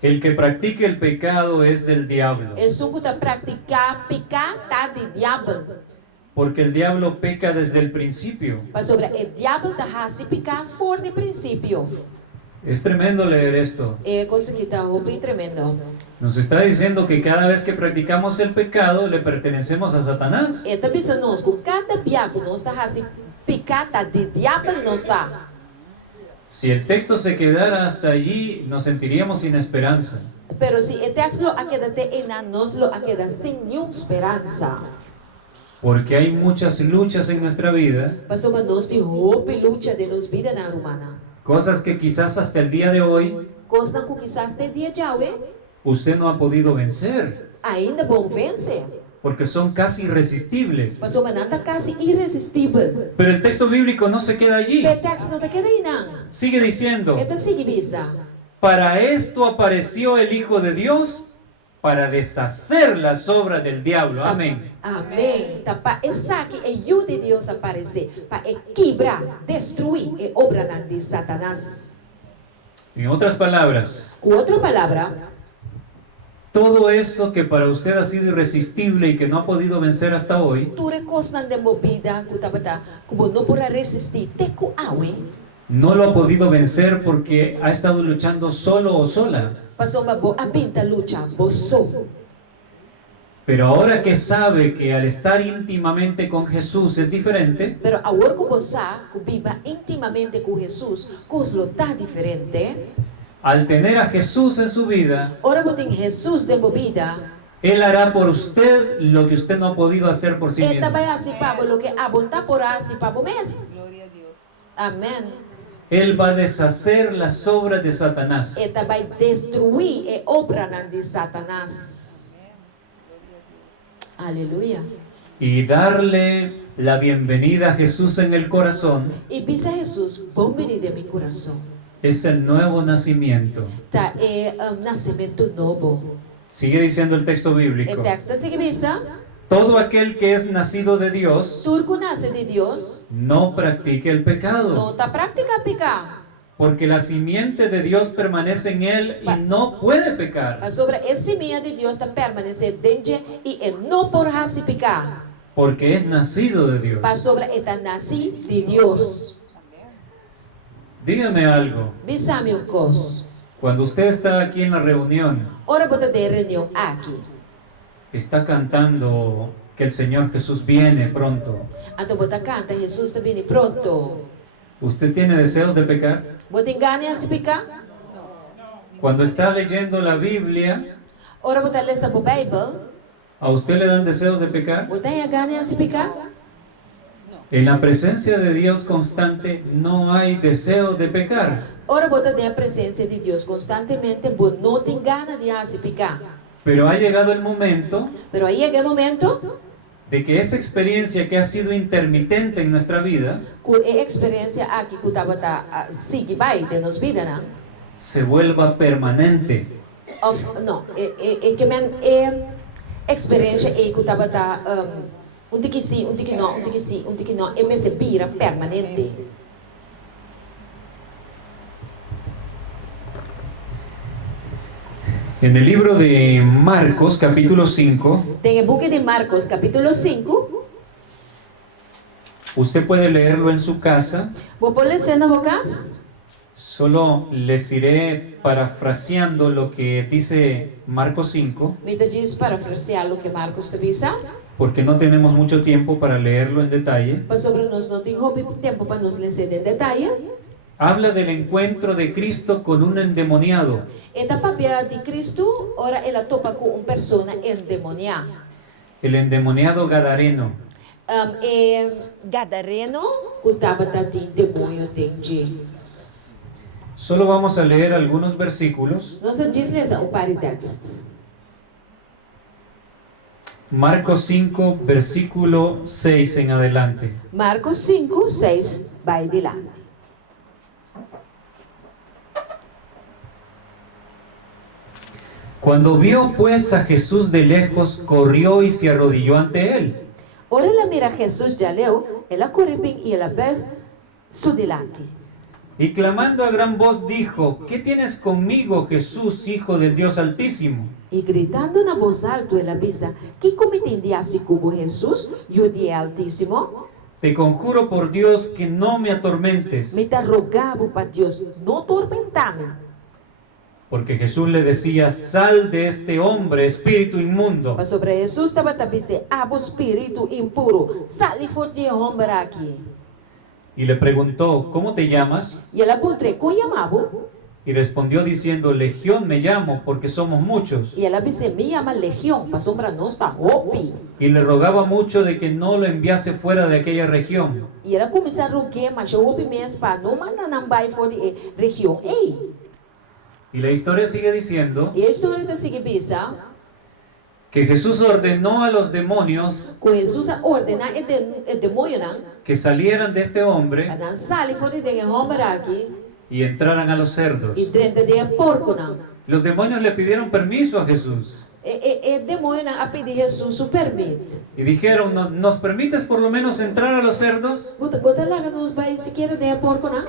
el que practique el pecado es del diablo, É suco da praticar pecar tá de diabo. porque el diablo peca desde el principio. Mas sobre o diabo tá raci pecar for de princípio. Es tremendo leer esto. É coisa que tá bem tremendo. Nos está diciendo que cada vez que practicamos el pecado le pertenecemos a Satanás. É tá pensando nós que cada diabo nós tá raci pecar tá de diabo nós tá. Si el texto se quedara hasta allí, nos sentiríamos sin esperanza. Pero se o texto lo queda te ena nós lo queda sem nenhuma esperança. Porque hay muchas luchas en nuestra vida, Mas sobre nós de roupa e luta de nos vida na humana. cosas que quizás hasta el día de hoy Coisa que quizás te dia de hoje usted no ha podido vencer, ainda bom vencer. porque son casi irresistibles. Mas sobre nada quase irresistível. Pero el texto bíblico no se queda allí. O texto não te queda aí não. Sigue diciendo: Esta sigue visa. para esto apareció el Hijo de Dios, para deshacer las obras del diablo. Amén. Amém. Tá para essa que é o de Deus aparecer, para quebrar, destruir a obra de Satanás. En otras palabras, Com outra palavra, todo eso que para usted ha sido irresistible y que no ha podido vencer hasta hoy, tudo coisa de movida, que tá como não pode resistir, te com awe. no lo ha podido vencer porque ha estado luchando solo o sola. Passou uma boa pinta luta, boçou. Pero ahora que sabe que al estar íntimamente con Jesús es diferente, Pero agora que você que viva intimamente com Jesus, coisa tá diferente. al tener a Jesús en su vida, Ora que tem Jesus de movida, Él hará por usted lo que usted no ha podido hacer por sí Ele mismo. vai assim para o que abontar por assim para o mês. Glória a Deus. Amém. Él va a deshacer las obras de Satanás. Ele vai destruir a obra de Satanás. Aleluia. Y darle la bienvenida a Jesús en el corazón E bisa Jesus, bom venido em meu coração. es el nuevo nacimiento. Tá, é nascimento novo. Sigue diciendo el texto O bíblico: texto sigue bisa, todo aquel que es nacido de Dios tudo que nasce de Deus, no practique el pecado, não tá prática pecar. porque la simiente de Dios permanece en él y no puede pecar, Mas sobre esse meio de Deus está permanecer dentro e ele não porá se pecar. porque es nacido de Dios. Mas sobre ele nasce de Deus. Dígame algo, Bisa meu cos. cuando usted está aquí en la reunión, Ora bota de reunião aqui. está cantando que el Señor Jesús viene pronto, Então bota canta, Jesus está vindo pronto. ¿usted tiene deseos de pecar? Bota engane a se pecar. Cuando está leyendo la Biblia, Ora bota ler a Bíblia. ¿a usted le dan deseos de pecar? Bota engane a se pecar. En la presencia de Dios constante no hay deseo de pecar, Ora bota de a presença de Deus constantemente, bota não te engana de a se pecar. pero ha llegado el momento Pero aí é o momento de que esa experiencia que ha sido intermitente en nuestra vida que a experiência aqui que estava sigue vai de nos vida, não? se vuelva permanente. Of não, que men experiência é que estava um tiki sim, um tiki não, um tiki sim, um tiki não, é mais de pira permanente. En el libro de Marcos, capítulo 5, Tem o book de Marcos, capítulo 5. usted puede leerlo en su casa. Vou pôr cena bocas. Solo les iré parafraseando lo que dice Marcos 5, Me diz parafrasear o que Marcos te visa. porque no tenemos mucho tiempo para leerlo en detalle. Mas sobre nós não tem tempo para nos ler em detalhe. Habla del encuentro de Cristo con un endemoniado. Esta papel de Cristo, ora ela topa com persona endemoniada. El endemoniado Gadareno. Gadareno, que estava de demônio dentro. Solo vamos a leer algunos versículos Nós diz nessa o paritext. Marcos 5, versículo 6 en adelante. Marcos 5, 6, vai dilante. Cuando vio pues a Jesús de lejos, corrió y se arrodilló ante él. Ora ela mira Jesus de leu, ela corre e ela bebe su dilante. Y clamando a gran voz dijo: ¿Qué tienes conmigo, Jesús, Hijo del Dios Altísimo? E gritando na voz alta, ela avisa: que cometendiasse como Jesus, e o Deus Altíssimo, Te conjuro por Dios que no me atormentes. me tá rogando para Deus, não tormentame. Porque Jesús le decía: sal de este hombre, espíritu inmundo. Mas sobre Jesus estava também dizendo: abo espírito impuro, sale fora de homem aqui. Y le preguntó: ¿Cómo te llamas? E ela perguntou: como chamava? Y respondió diciendo: Legión me llamo, porque somos muchos. E ela disse: me chama Legião, para sombra nós para roupi. Y le rogaba mucho de que no lo enviase fuera de aquella región. E ela começou a rogar, mas eu roupi mesmo para não mandar não vai fora de região. Ei! Y la historia sigue diciendo E a história da seguinte: que Jesús ordenó a los demonios com Jesus a ordenar o demônio que salieran de este hombre para não sair fora de homem aqui y entraran a los cerdos. e dentro de porco não. Los demonios le pidieron permiso a Jesús E demônio a pedir Jesus o permite. y dijeron: ¿Nos permites por lo menos entrar a los cerdos? Bota lá que nos vai sequer de porco não.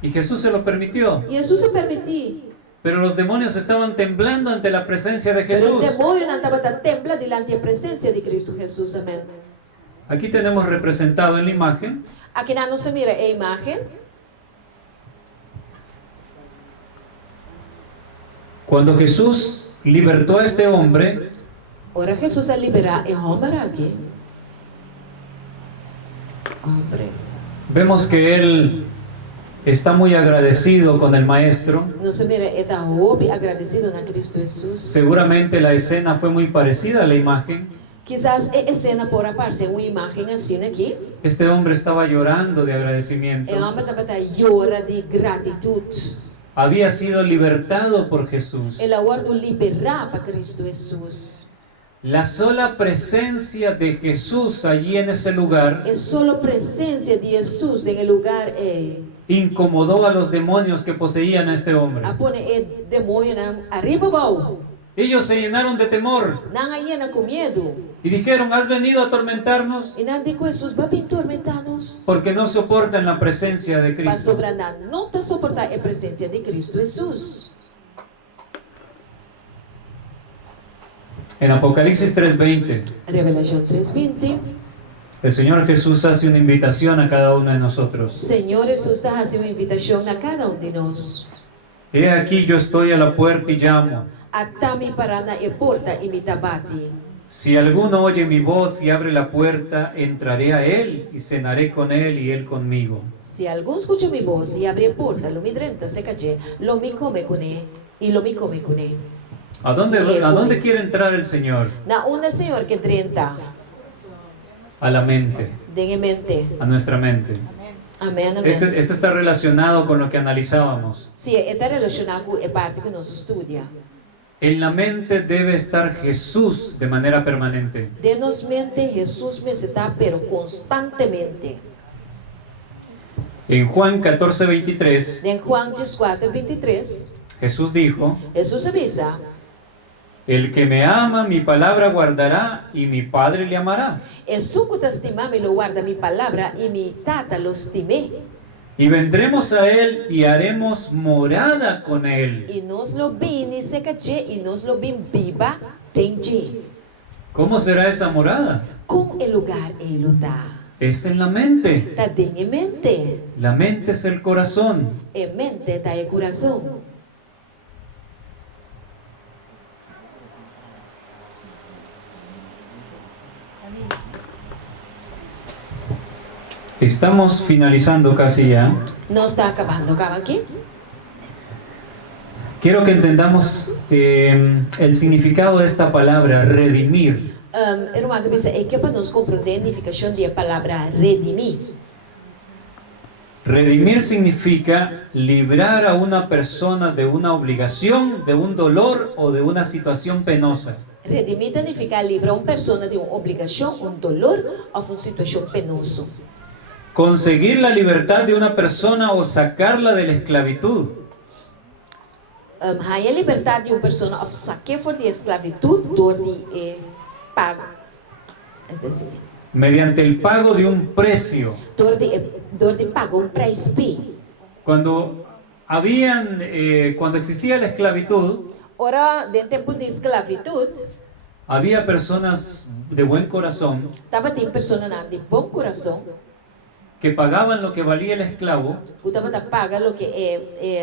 Y Jesús se lo permitió. E Jesus se permitiu. Pero los demonios estaban temblando ante la presencia de Pero o Jesús. demônio não estava tembla diante da presença de Cristo Jesus. Amém. Aquí tenemos representado en la imagen Aqui na nos mira a imagem. cuando Jesús libertó a este hombre. Ora Jesus a liberar o homem aqui. Hombre. Vemos que él está muy agradecido con el maestro. Nos mira está agradecido a Cristo Jesus. Seguramente la escena fue muy parecida a la imagen. Quizás a cena por aparecer uma imagem assim aqui. Este hombre estaba llorando de agradecimiento. O homem estava llora de gratitude. Había sido libertado por Jesús. Ele agora liberar para Cristo Jesus. La sola presencia de Jesús allí en ese lugar É só a presença de Jesus no lugar incomodó a los demonios que poseían a este hombre. a pôr o demônio arriba bau. Ellos se llenaron de temor Não aí com medo. y dijeron: ¿Has venido a atormentarnos? E não digo Jesus vai tormentar-nos. Porque no soportan la presencia de Para Cristo. sobrar não está suportar a presença de Cristo Jesus. En Apocalipsis 3:20, Revelação 3:20. el Señor Jesús hace una invitación a cada uno de nosotros. Senhor Jesus está fazendo uma invitação a cada de nós. He aquí, yo estoy a la puerta y llamo. Atami para na porta e me tabati. Si alguno oye mi voz y abre la puerta, entraré a él y cenaré con él y él conmigo. Se algum escuta minha voz e abre a porta, lo me drenta se cade, lo me come con ele e lo me come con ele. ¿A dónde quiere entrar el Señor? Na una Senhor que drenta, A la mente, dengue mente. a nuestra mente. Amém, amém. Esto está relacionado con lo que analizábamos. Se está relacionado com a parte que nós estudia. En la mente debe estar Jesús de manera permanente. De nos mente Jesus me está pero constantemente. En Juan 14:23, En Juan 14:23, Jesús dijo: Jesus avisa: el que me ama, mi palabra guardará, y mi Padre le amará. "E suco estima me lo guarda mi palabra y mi tata lo estimé, Y vendremos a él y haremos morada con él. y nos lo vini se caché y nos lo vin viva tenji." ¿Cómo será esa morada? Com el lugar ele dá. Es en la mente. Tá em mente. La mente es el corazón. E mente tá em coração. Estamos finalizando casi ya. Não está acabando, acaba aqui. Quiero que entendamos el significado de esta palabra, redimir. Irmão, é que para nós compreender a significação da palavra redimir. Redimir significa librar a una persona de una obligación, de un dolor o de una situación penosa. Redimir significa livrar uma pessoa de uma obrigação, um dolor ou uma situação penosa. Conseguir la libertad de una persona o sacarla de la esclavitud. Hij a liberdade de uma pessoa of saque voor die esclavitud door die pago. Mediante el pago de un precio. Door die pago um preço. Cuando existía la esclavitud, Ora, de tempo de esclavitud, había personas de buen corazón tava tem pessoa de bom coração, que pagaban lo que valía el esclavo, o tava paga lo que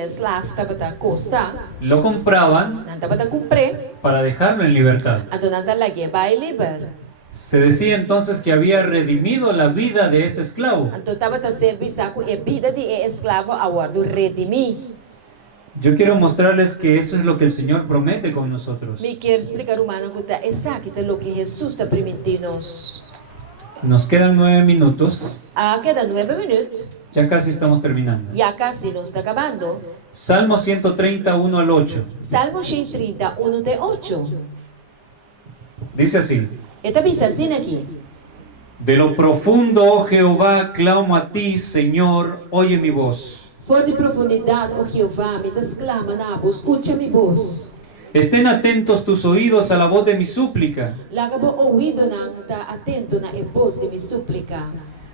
esclavo tava costa, lo compraban não tava comprar, para dejarlo en libertad. a dona da lague vai liber. Se decía entonces que había redimido la vida de ese esclavo. Então tava serviço com a vida de esclavo agora do redimir. Yo quiero mostrarles que eso es lo que el Señor promete con nosotros. Me quero explicar humano que está exacto lo que Jesus está permitindo. Nos quedan 9 minutos, Queda 9 minutos, ya casi estamos terminando. já casi nos está acabando. Salmo 130, 1 al 8. Salmo 130, 1 de 8. Dice así: Esta dice assim aqui. De lo profundo, oh Jehová, clamo a ti, Señor, oye mi voz. For de profundidade, ó Jeová, me desclama na voz, escute a minha voz. Estén atentos tus oídos a la voz de mi súplica. Laga bo ouvido na, está atento na voz de minha súplica.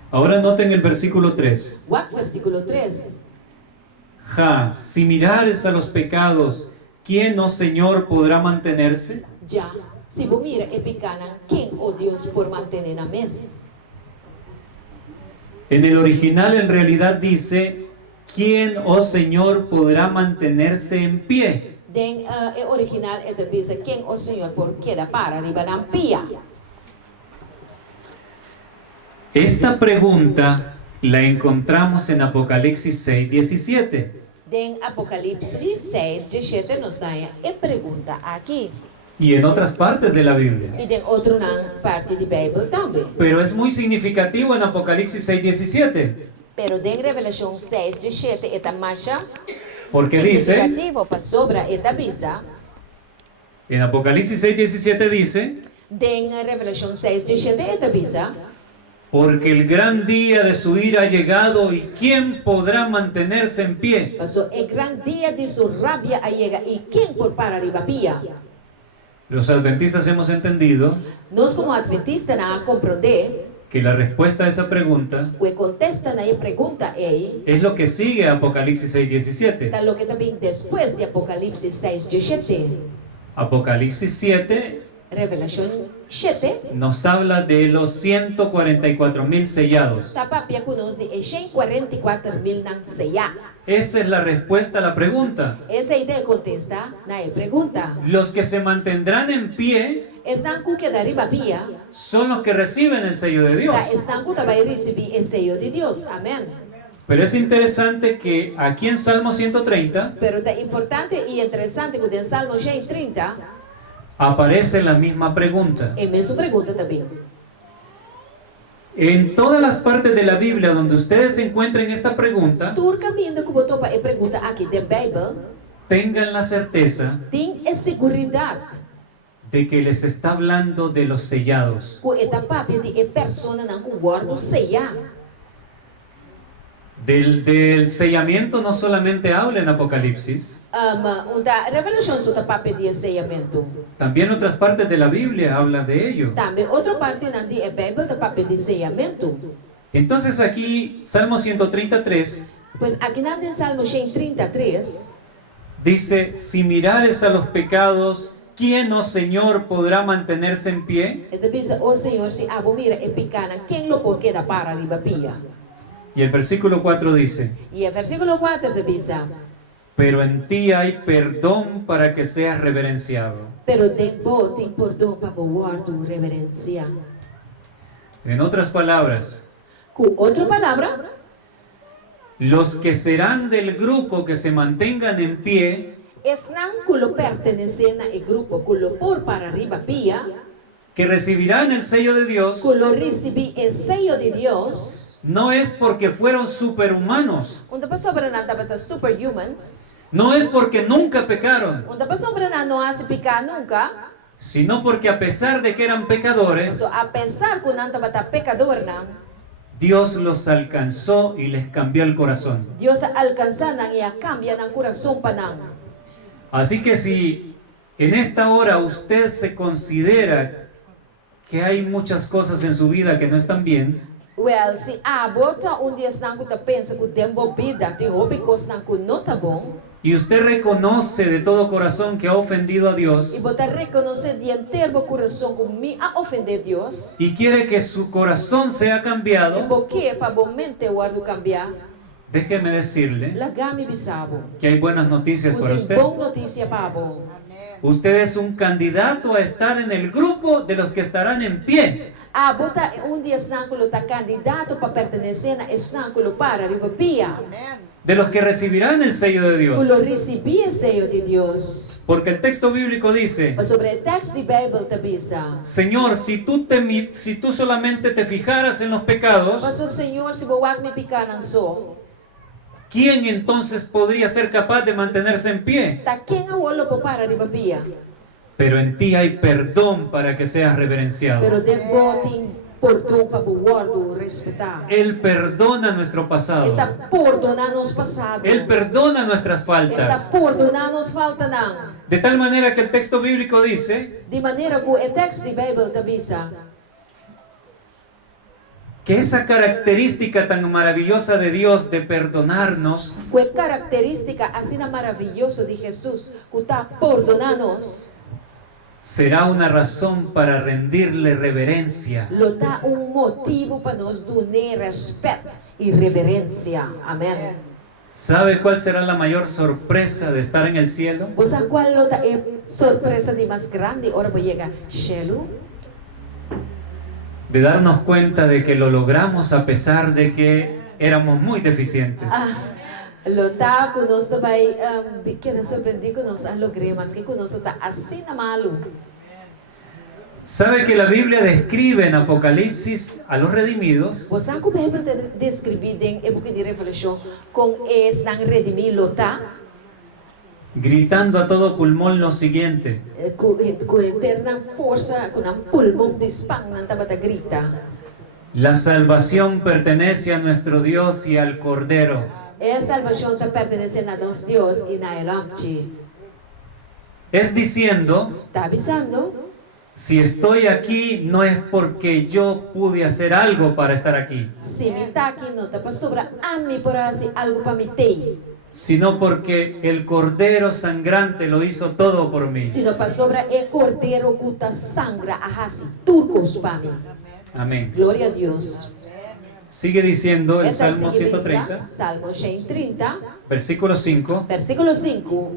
Ahora noten el versículo 3. What versículo 3. Si mirares a los pecados, ¿quién, oh Señor, podrá mantenerse? Já, se vos mira e picana, quem, ó Deus, por manter na mes? En el original en realidad dice: ¿quién, oh Señor, podrá mantenerse en pie? Den original é de dizer quem, ó Senhor, por queda para arriba na pia. Esta pregunta la encontramos en Apocalipsis 6:17. Den Apocalipse 6, 17 nos dá e pergunta aqui. Y en otras partes de la Biblia. E den outro na parte da Bíblia também. Pero es muy significativo en Apocalipsis 6:17. Pero den Revelação 6, 17 é mais Porque dice, significativo para sobre esta visa. en Apocalipsis 6:17 dice: Den Revelação 6, 17 esta visa. porque el gran día de su ira ha llegado, y ¿quién podrá mantenerse en pie? Pasó el gran día de su rabia a llega y quién por para arriba pia. Los adventistas hemos entendido Nós como adventistas na compreender que la respuesta a esa pregunta que contesta na pergunta é es lo que sigue a Apocalipsis 6:17. tal lo que também depois de Apocalipse 6, 17. Apocalipsis 7 Revelação 7 nos habla de los 144,000 sellados. está papia conosco de 144,000 nang seya. Esa es la respuesta a la pregunta. Essa ideia contesta na pergunta. Los que se mantendrán en pie Estão com que da arriba pia, son los que reciben el sello de Dios. estão com vai receber o sello de Deus. Amém. Pero es interesante que aquí en Salmo 130 Pero é importante e interessante que no Salmo 130 aparece la misma pregunta. é a mesma pergunta também. En todas las partes de la Biblia donde ustedes encuentren esta pregunta, Todo caminho que botou para a pergunta aqui da Bíblia tengan la certeza tem a segurança de que les está hablando de los sellados. que esta papel de a pessoa não guarda sellar. Del sellamiento no solamente habla en Apocalipsis, Da revelação sobre o papel de sellamento. también otras partes de la Biblia habla de ello. Também outra parte na de Bíblia do papel de sellamento. Entonces aquí, Salmo 133 Pois aqui na de Salmo 133 dice: si mirares a los pecados, ¿quién, oh Señor, podrá mantenerse en pie? ele diz: "O Senhor, se abomira e picana, quem lo por queda para arriba pia?" Y el versículo 4 dice: E o versículo 4 diz: pero en ti hay perdón para que seas reverenciado. "Pero tem perdão para guardo reverência." En otras palabras, Com outra palavra, los que serán del grupo que se mantengan en pie, estão que lo pertenecem ao grupo, que lo por para arriba pia, que recibirán el sello de Dios, que lo recebi o sello de Deus. no es porque fueron superhumanos, Onde pessoa brananda bata superhumans, no es porque nunca pecaron, onde pessoa brananda não hace picar nunca, sino porque a pesar de que eran pecadores, So, apesar que nanta bata pecador na, Dios los alcanzó y les cambió el corazón. Dios alcanza nang iya cambia ng corazón pa nang. Así que si en esta hora usted se considera que hay muchas cosas en su vida que no están bien, Well, si abota dia nang kuta pensa ku dembo bida, ti hobikos nang ku nota bom, y usted reconoce de todo corazón que ha ofendido a Dios e bota reconocer de inteiro coração que me a ofender Deus, y quiere que su corazón sea e cambiado, porque pa bom mente guardo cambiar, déjeme decirle lagami bisabo. que hay buenas noticias para Tem usted. bom notícia pa bom. Usted es un candidato a estar en el grupo de los que estarán en pie. Bota dia nang ku ta candidato pa pertenecer na esnankulo para ribapia. De los que recibirán el sello de Dios. Kulo recebi o sello de Deus. Porque el texto bíblico dice, Mas sobre o texto de Bíblia tabisa. Señor, si tú solamente te fijaras en los pecados, Mas o Senhor se bawag me picanan so, ¿quién entonces podría ser capaz de mantenerse en pie? ta quem a wala po para ribapia. Pero en ti hay perdón para que seas Pero reverenciado. debo tin perdão para guardo respeitar. Él perdona nuestro pasado. Eta perdonar nos passado. Él perdona nuestras Eta faltas. perdonar nos falta não. De tal manera que el texto bíblico dice De maneira que o texto de Bíblia tabisa. que esa característica tan maravillosa de Dios de perdonarnos Que característica assim maravilhosa de Jesus, que está perdonar-nos, será una razón para rendirle reverencia. lo dá motivo para nós dar respeito e reverência. Amém. ¿Sabe cuál será la mayor sorpresa de estar en el cielo? Você qual lo dá surpresa de mais grande hora para chegar? Shelo? De darnos cuenta de que lo logramos a pesar de que éramos muy deficientes. Lo dá que nós também queda surpreendido que nós logremos, que nós está assim na malo. ¿Sabe que la Biblia describe en Apocalipsis a los redimidos Você que a Bíblia descreve em época de revelação com estão redimidos, tá? gritando a todo pulmón lo siguiente: Com eterna força, com um pulmão de spang nang tabata grita. la salvación pertenece a nuestro Dios y al Cordero. A salvação está pertencendo a nosso Deus e na Elamchi. Es diciendo, Está avisando, si estoy aquí no es porque yo pude hacer algo para estar aquí, se me está aqui não está para sobrar a mim por assim algo para me ter, sino porque el Cordero sangrante lo hizo todo por mí. sino para sobrar é cordeiro que está sangra a hasi turcos para mim. Amén. Glória a Deus. Sigue diciendo el Essa Salmo sigue 130, Salmo 130, versículo 5. versículo 5.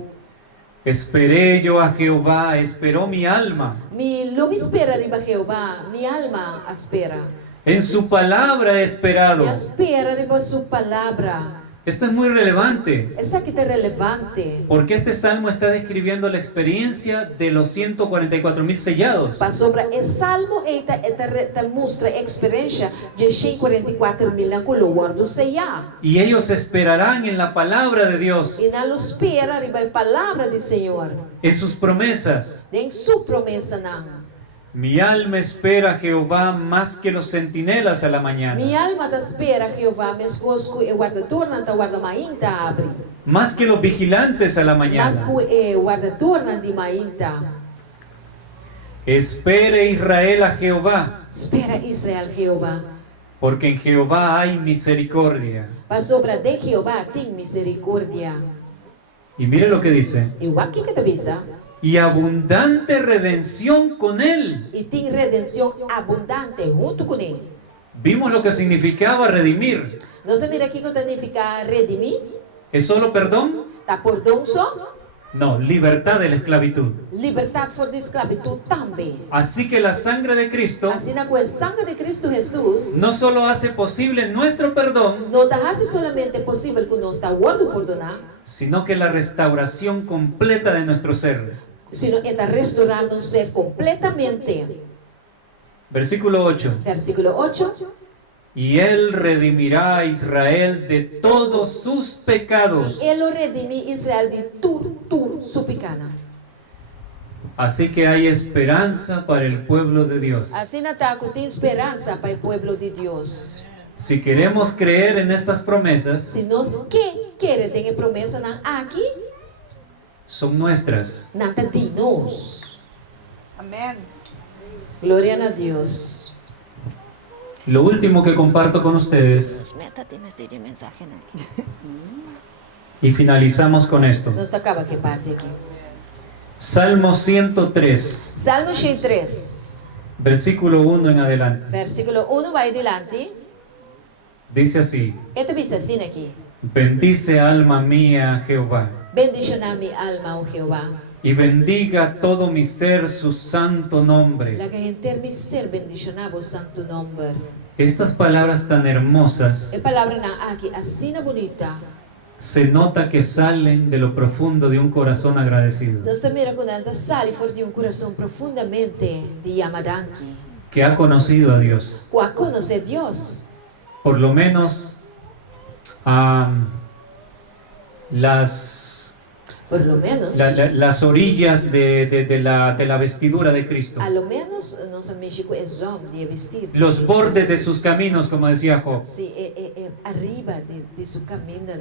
Esperé yo a Jehová, esperó mi alma. Mi lo me espera riba Jehová, mi alma espera. En su palabra he esperado. Me espera riba su palabra. Esto es muy relevante, Essa aqui é relevante. porque este salmo está describiendo la experiencia de los 144,000 sellados. Para sobre o salmo esta mostra a experiência de 144,000 na coloar do Senhor. Y ellos esperarán en la palabra de Dios, E na lo espera riba a palavra do Senhor. en sus promesas. Nem sua promessa não. Mi alma espera a Jehová más que los centinelas a la mañana, Mi alma te espera Jehová, mes cosco e guardador não te guarda mainta abre. más que los vigilantes a la Mas mañana. ku e guardador não de mainta. Espere Israel a Jehová, Espera Israel Jehová. porque en Jehová hay misericordia. Para sobre de Jehová tem misericórdia. Y mire lo que dice: E o aqui que te avisa. y abundante redención con él. E tem redenção abundante junto com ele. Vimos lo que significaba redimir. Nós mira aqui que significa redimir. ¿Es solo perdón? Tá perdão só. No, libertad de la esclavitud. Liberdade for de esclavitud também. Así que la sangre de Cristo Assim com o sangue de Cristo Jesus, no solo hace posible nuestro perdón, não dá solamente possível que nós está guardo perdonar, sino que la restauración completa de nuestro ser. sino está restaurando o ser completamente. Versículo 8. Versículo 8. Y él redimirá a Israel de todos sus pecados. E ele redime Israel de tudo su pecado. Así que hay esperanza para el pueblo de Dios. Assim na taco tem esperança para o povo de Deus. Si queremos creer en estas promesas, Se nós queremos ter promessa não aqui, son nuestras. não está de nós. Amén. Glória a Deus. Lo último que comparto con ustedes, y finalizamos con esto. Nós acaba que parte aqui. Salmo 103, Salmo 103, versículo 1 en adelante. versículo 1 vai adiante. Dice así: Esta diz assim aqui: bendice alma mía a Jehová, bendicionar mi alma, oh Jehová. y bendiga todo mi ser su santo nombre. La que enter mi ser bendicionar o santo nome. Estas palabras tan hermosas É palavra na aqui assim na bonita. se nota que salen de lo profundo de un corazón agradecido, Nós também reconhecemos sale fora de coração profundamente de amadanki. que ha conocido a Dios. Qua conhecer Deus. Por lo menos Por lo menos. las orillas de la vestidura de Cristo, A lo menos nosso México é zom de vestir. los bordes de sus caminos, como decía Job. Sí, arriba de su camino.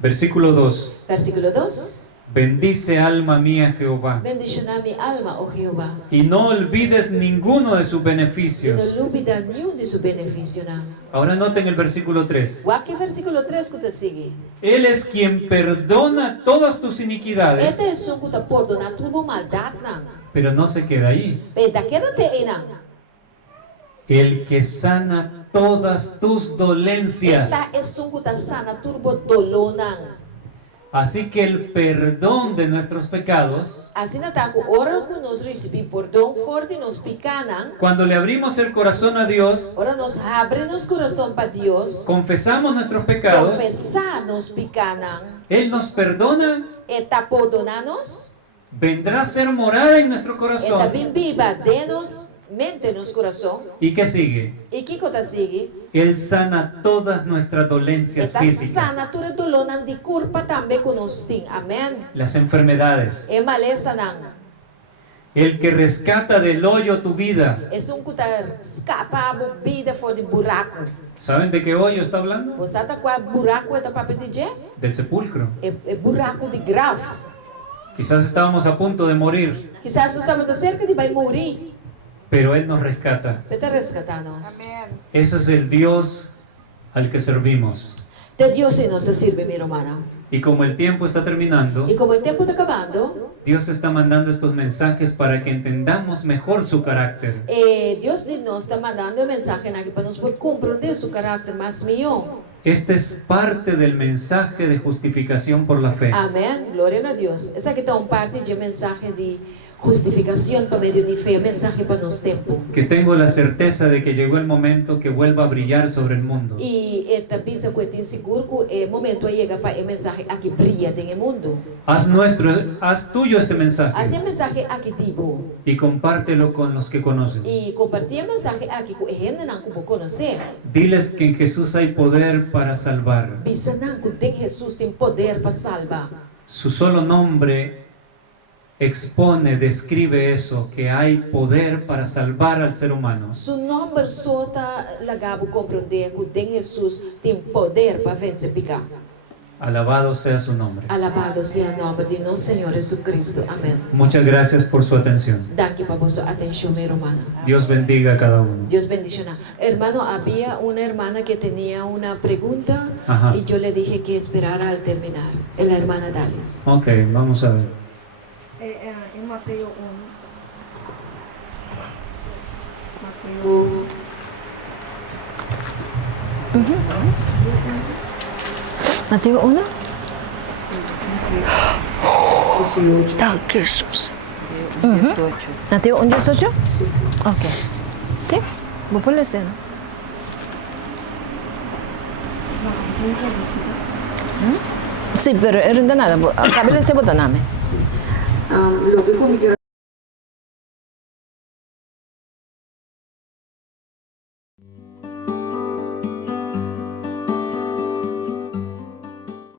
Versículo 2: Versículo 2. bendice alma mía Jehová, Bendicionar mi alma, oh Jehová. y no olvides ninguno de sus E beneficios. não duvida nenhum de su benefício. Ahora noten el versículo 3. Aqui versículo 3 que te sigue. Él es quien perdona todas tus iniquidades, Este é o que te perdona tua maldade. pero no se queda ahí. Mas daquela te é El que sana todas tus dolencias. esta é o que te sana turbo dolona. Así que el perdón de nuestros pecados, Assim está com ora que nós recebemos perdão forte nos picanan. cuando le abrimos el corazón a Dios, Ora nós abrimos coração para Deus. confesamos nuestros pecados, Confessar nos picanan. Él nos perdona, Está perdonanos. vendrá a ser morada en nuestro Está corazón. bem viva de nos mente nos coração. ¿Y qué sigue? E que te sigue? Él sana todas nuestras dolencias Esta físicas, sana tura dolonan de corpo também conosco. Amém. las enfermedades. É maleza não. El que rescata del hoyo tu vida. É um que escapa a vida fora de buraco. ¿Saben de qué hoyo está hablando? Você está com buraco é para pedir? Del sepulcro. É buraco de grave. Quizás estábamos a punto de morir, Quizás nós estamos cerca de vai morrer. pero Él nos rescata. Para rescatar-nos. Amén. Ese es el Dios al que servimos. De Deus nos sirve, minha irmã. Y como el tiempo está terminando, E como o tempo está acabando, Dios está mandando estos mensajes para que entendamos mejor su carácter. Deus nos está mandando um mensagem aqui para nós poder compreender seu caráter mais melhor. Este es parte del mensaje de justificación por la fe. Amém. Glória a Deus. Essa aqui está uma parte de mensagem de justificação por meio de fé, mensagem para nosso tempo. Que tengo la certeza de que llegó el momento que vuelva a brillar sobre el mundo. E também se eu tenho seguro que o momento chega para a mensagem aqui brilha no mundo. Haz tuyo este mensaje Assim a mensagem aqui tipo y compártelo con los que conocen. e compartilha a mensagem aqui com a gente não como conhecer. Diles que en Jesús hay poder para salvar. Bisa não que tem Jesus tem poder para salvar. Su solo nombre expone, describe eso, que hay poder para salvar al ser humano. Su nome só está lagado compreender que tem Jesus tem poder para vencer pecado. Alabado sea su nombre. Alabado seja o nome de nosso Senhor Jesucristo. Amém. Muchas gracias por su atención. Danke por vossa atenção, minha irmã. Dios bendiga a cada uno. Dios bendiga. Hermano, había una hermana que tenía una pregunta Ajá. y yo le dije que esperara al terminar. Es la hermana Dalis. Ok, vamos a ver. En Mateo 1. Mateo 1. Jesús. Mateo 1:18. Ok. Sí, voy a poner escena. Sí, pero es de nada. Acabé de ese botón. Lo que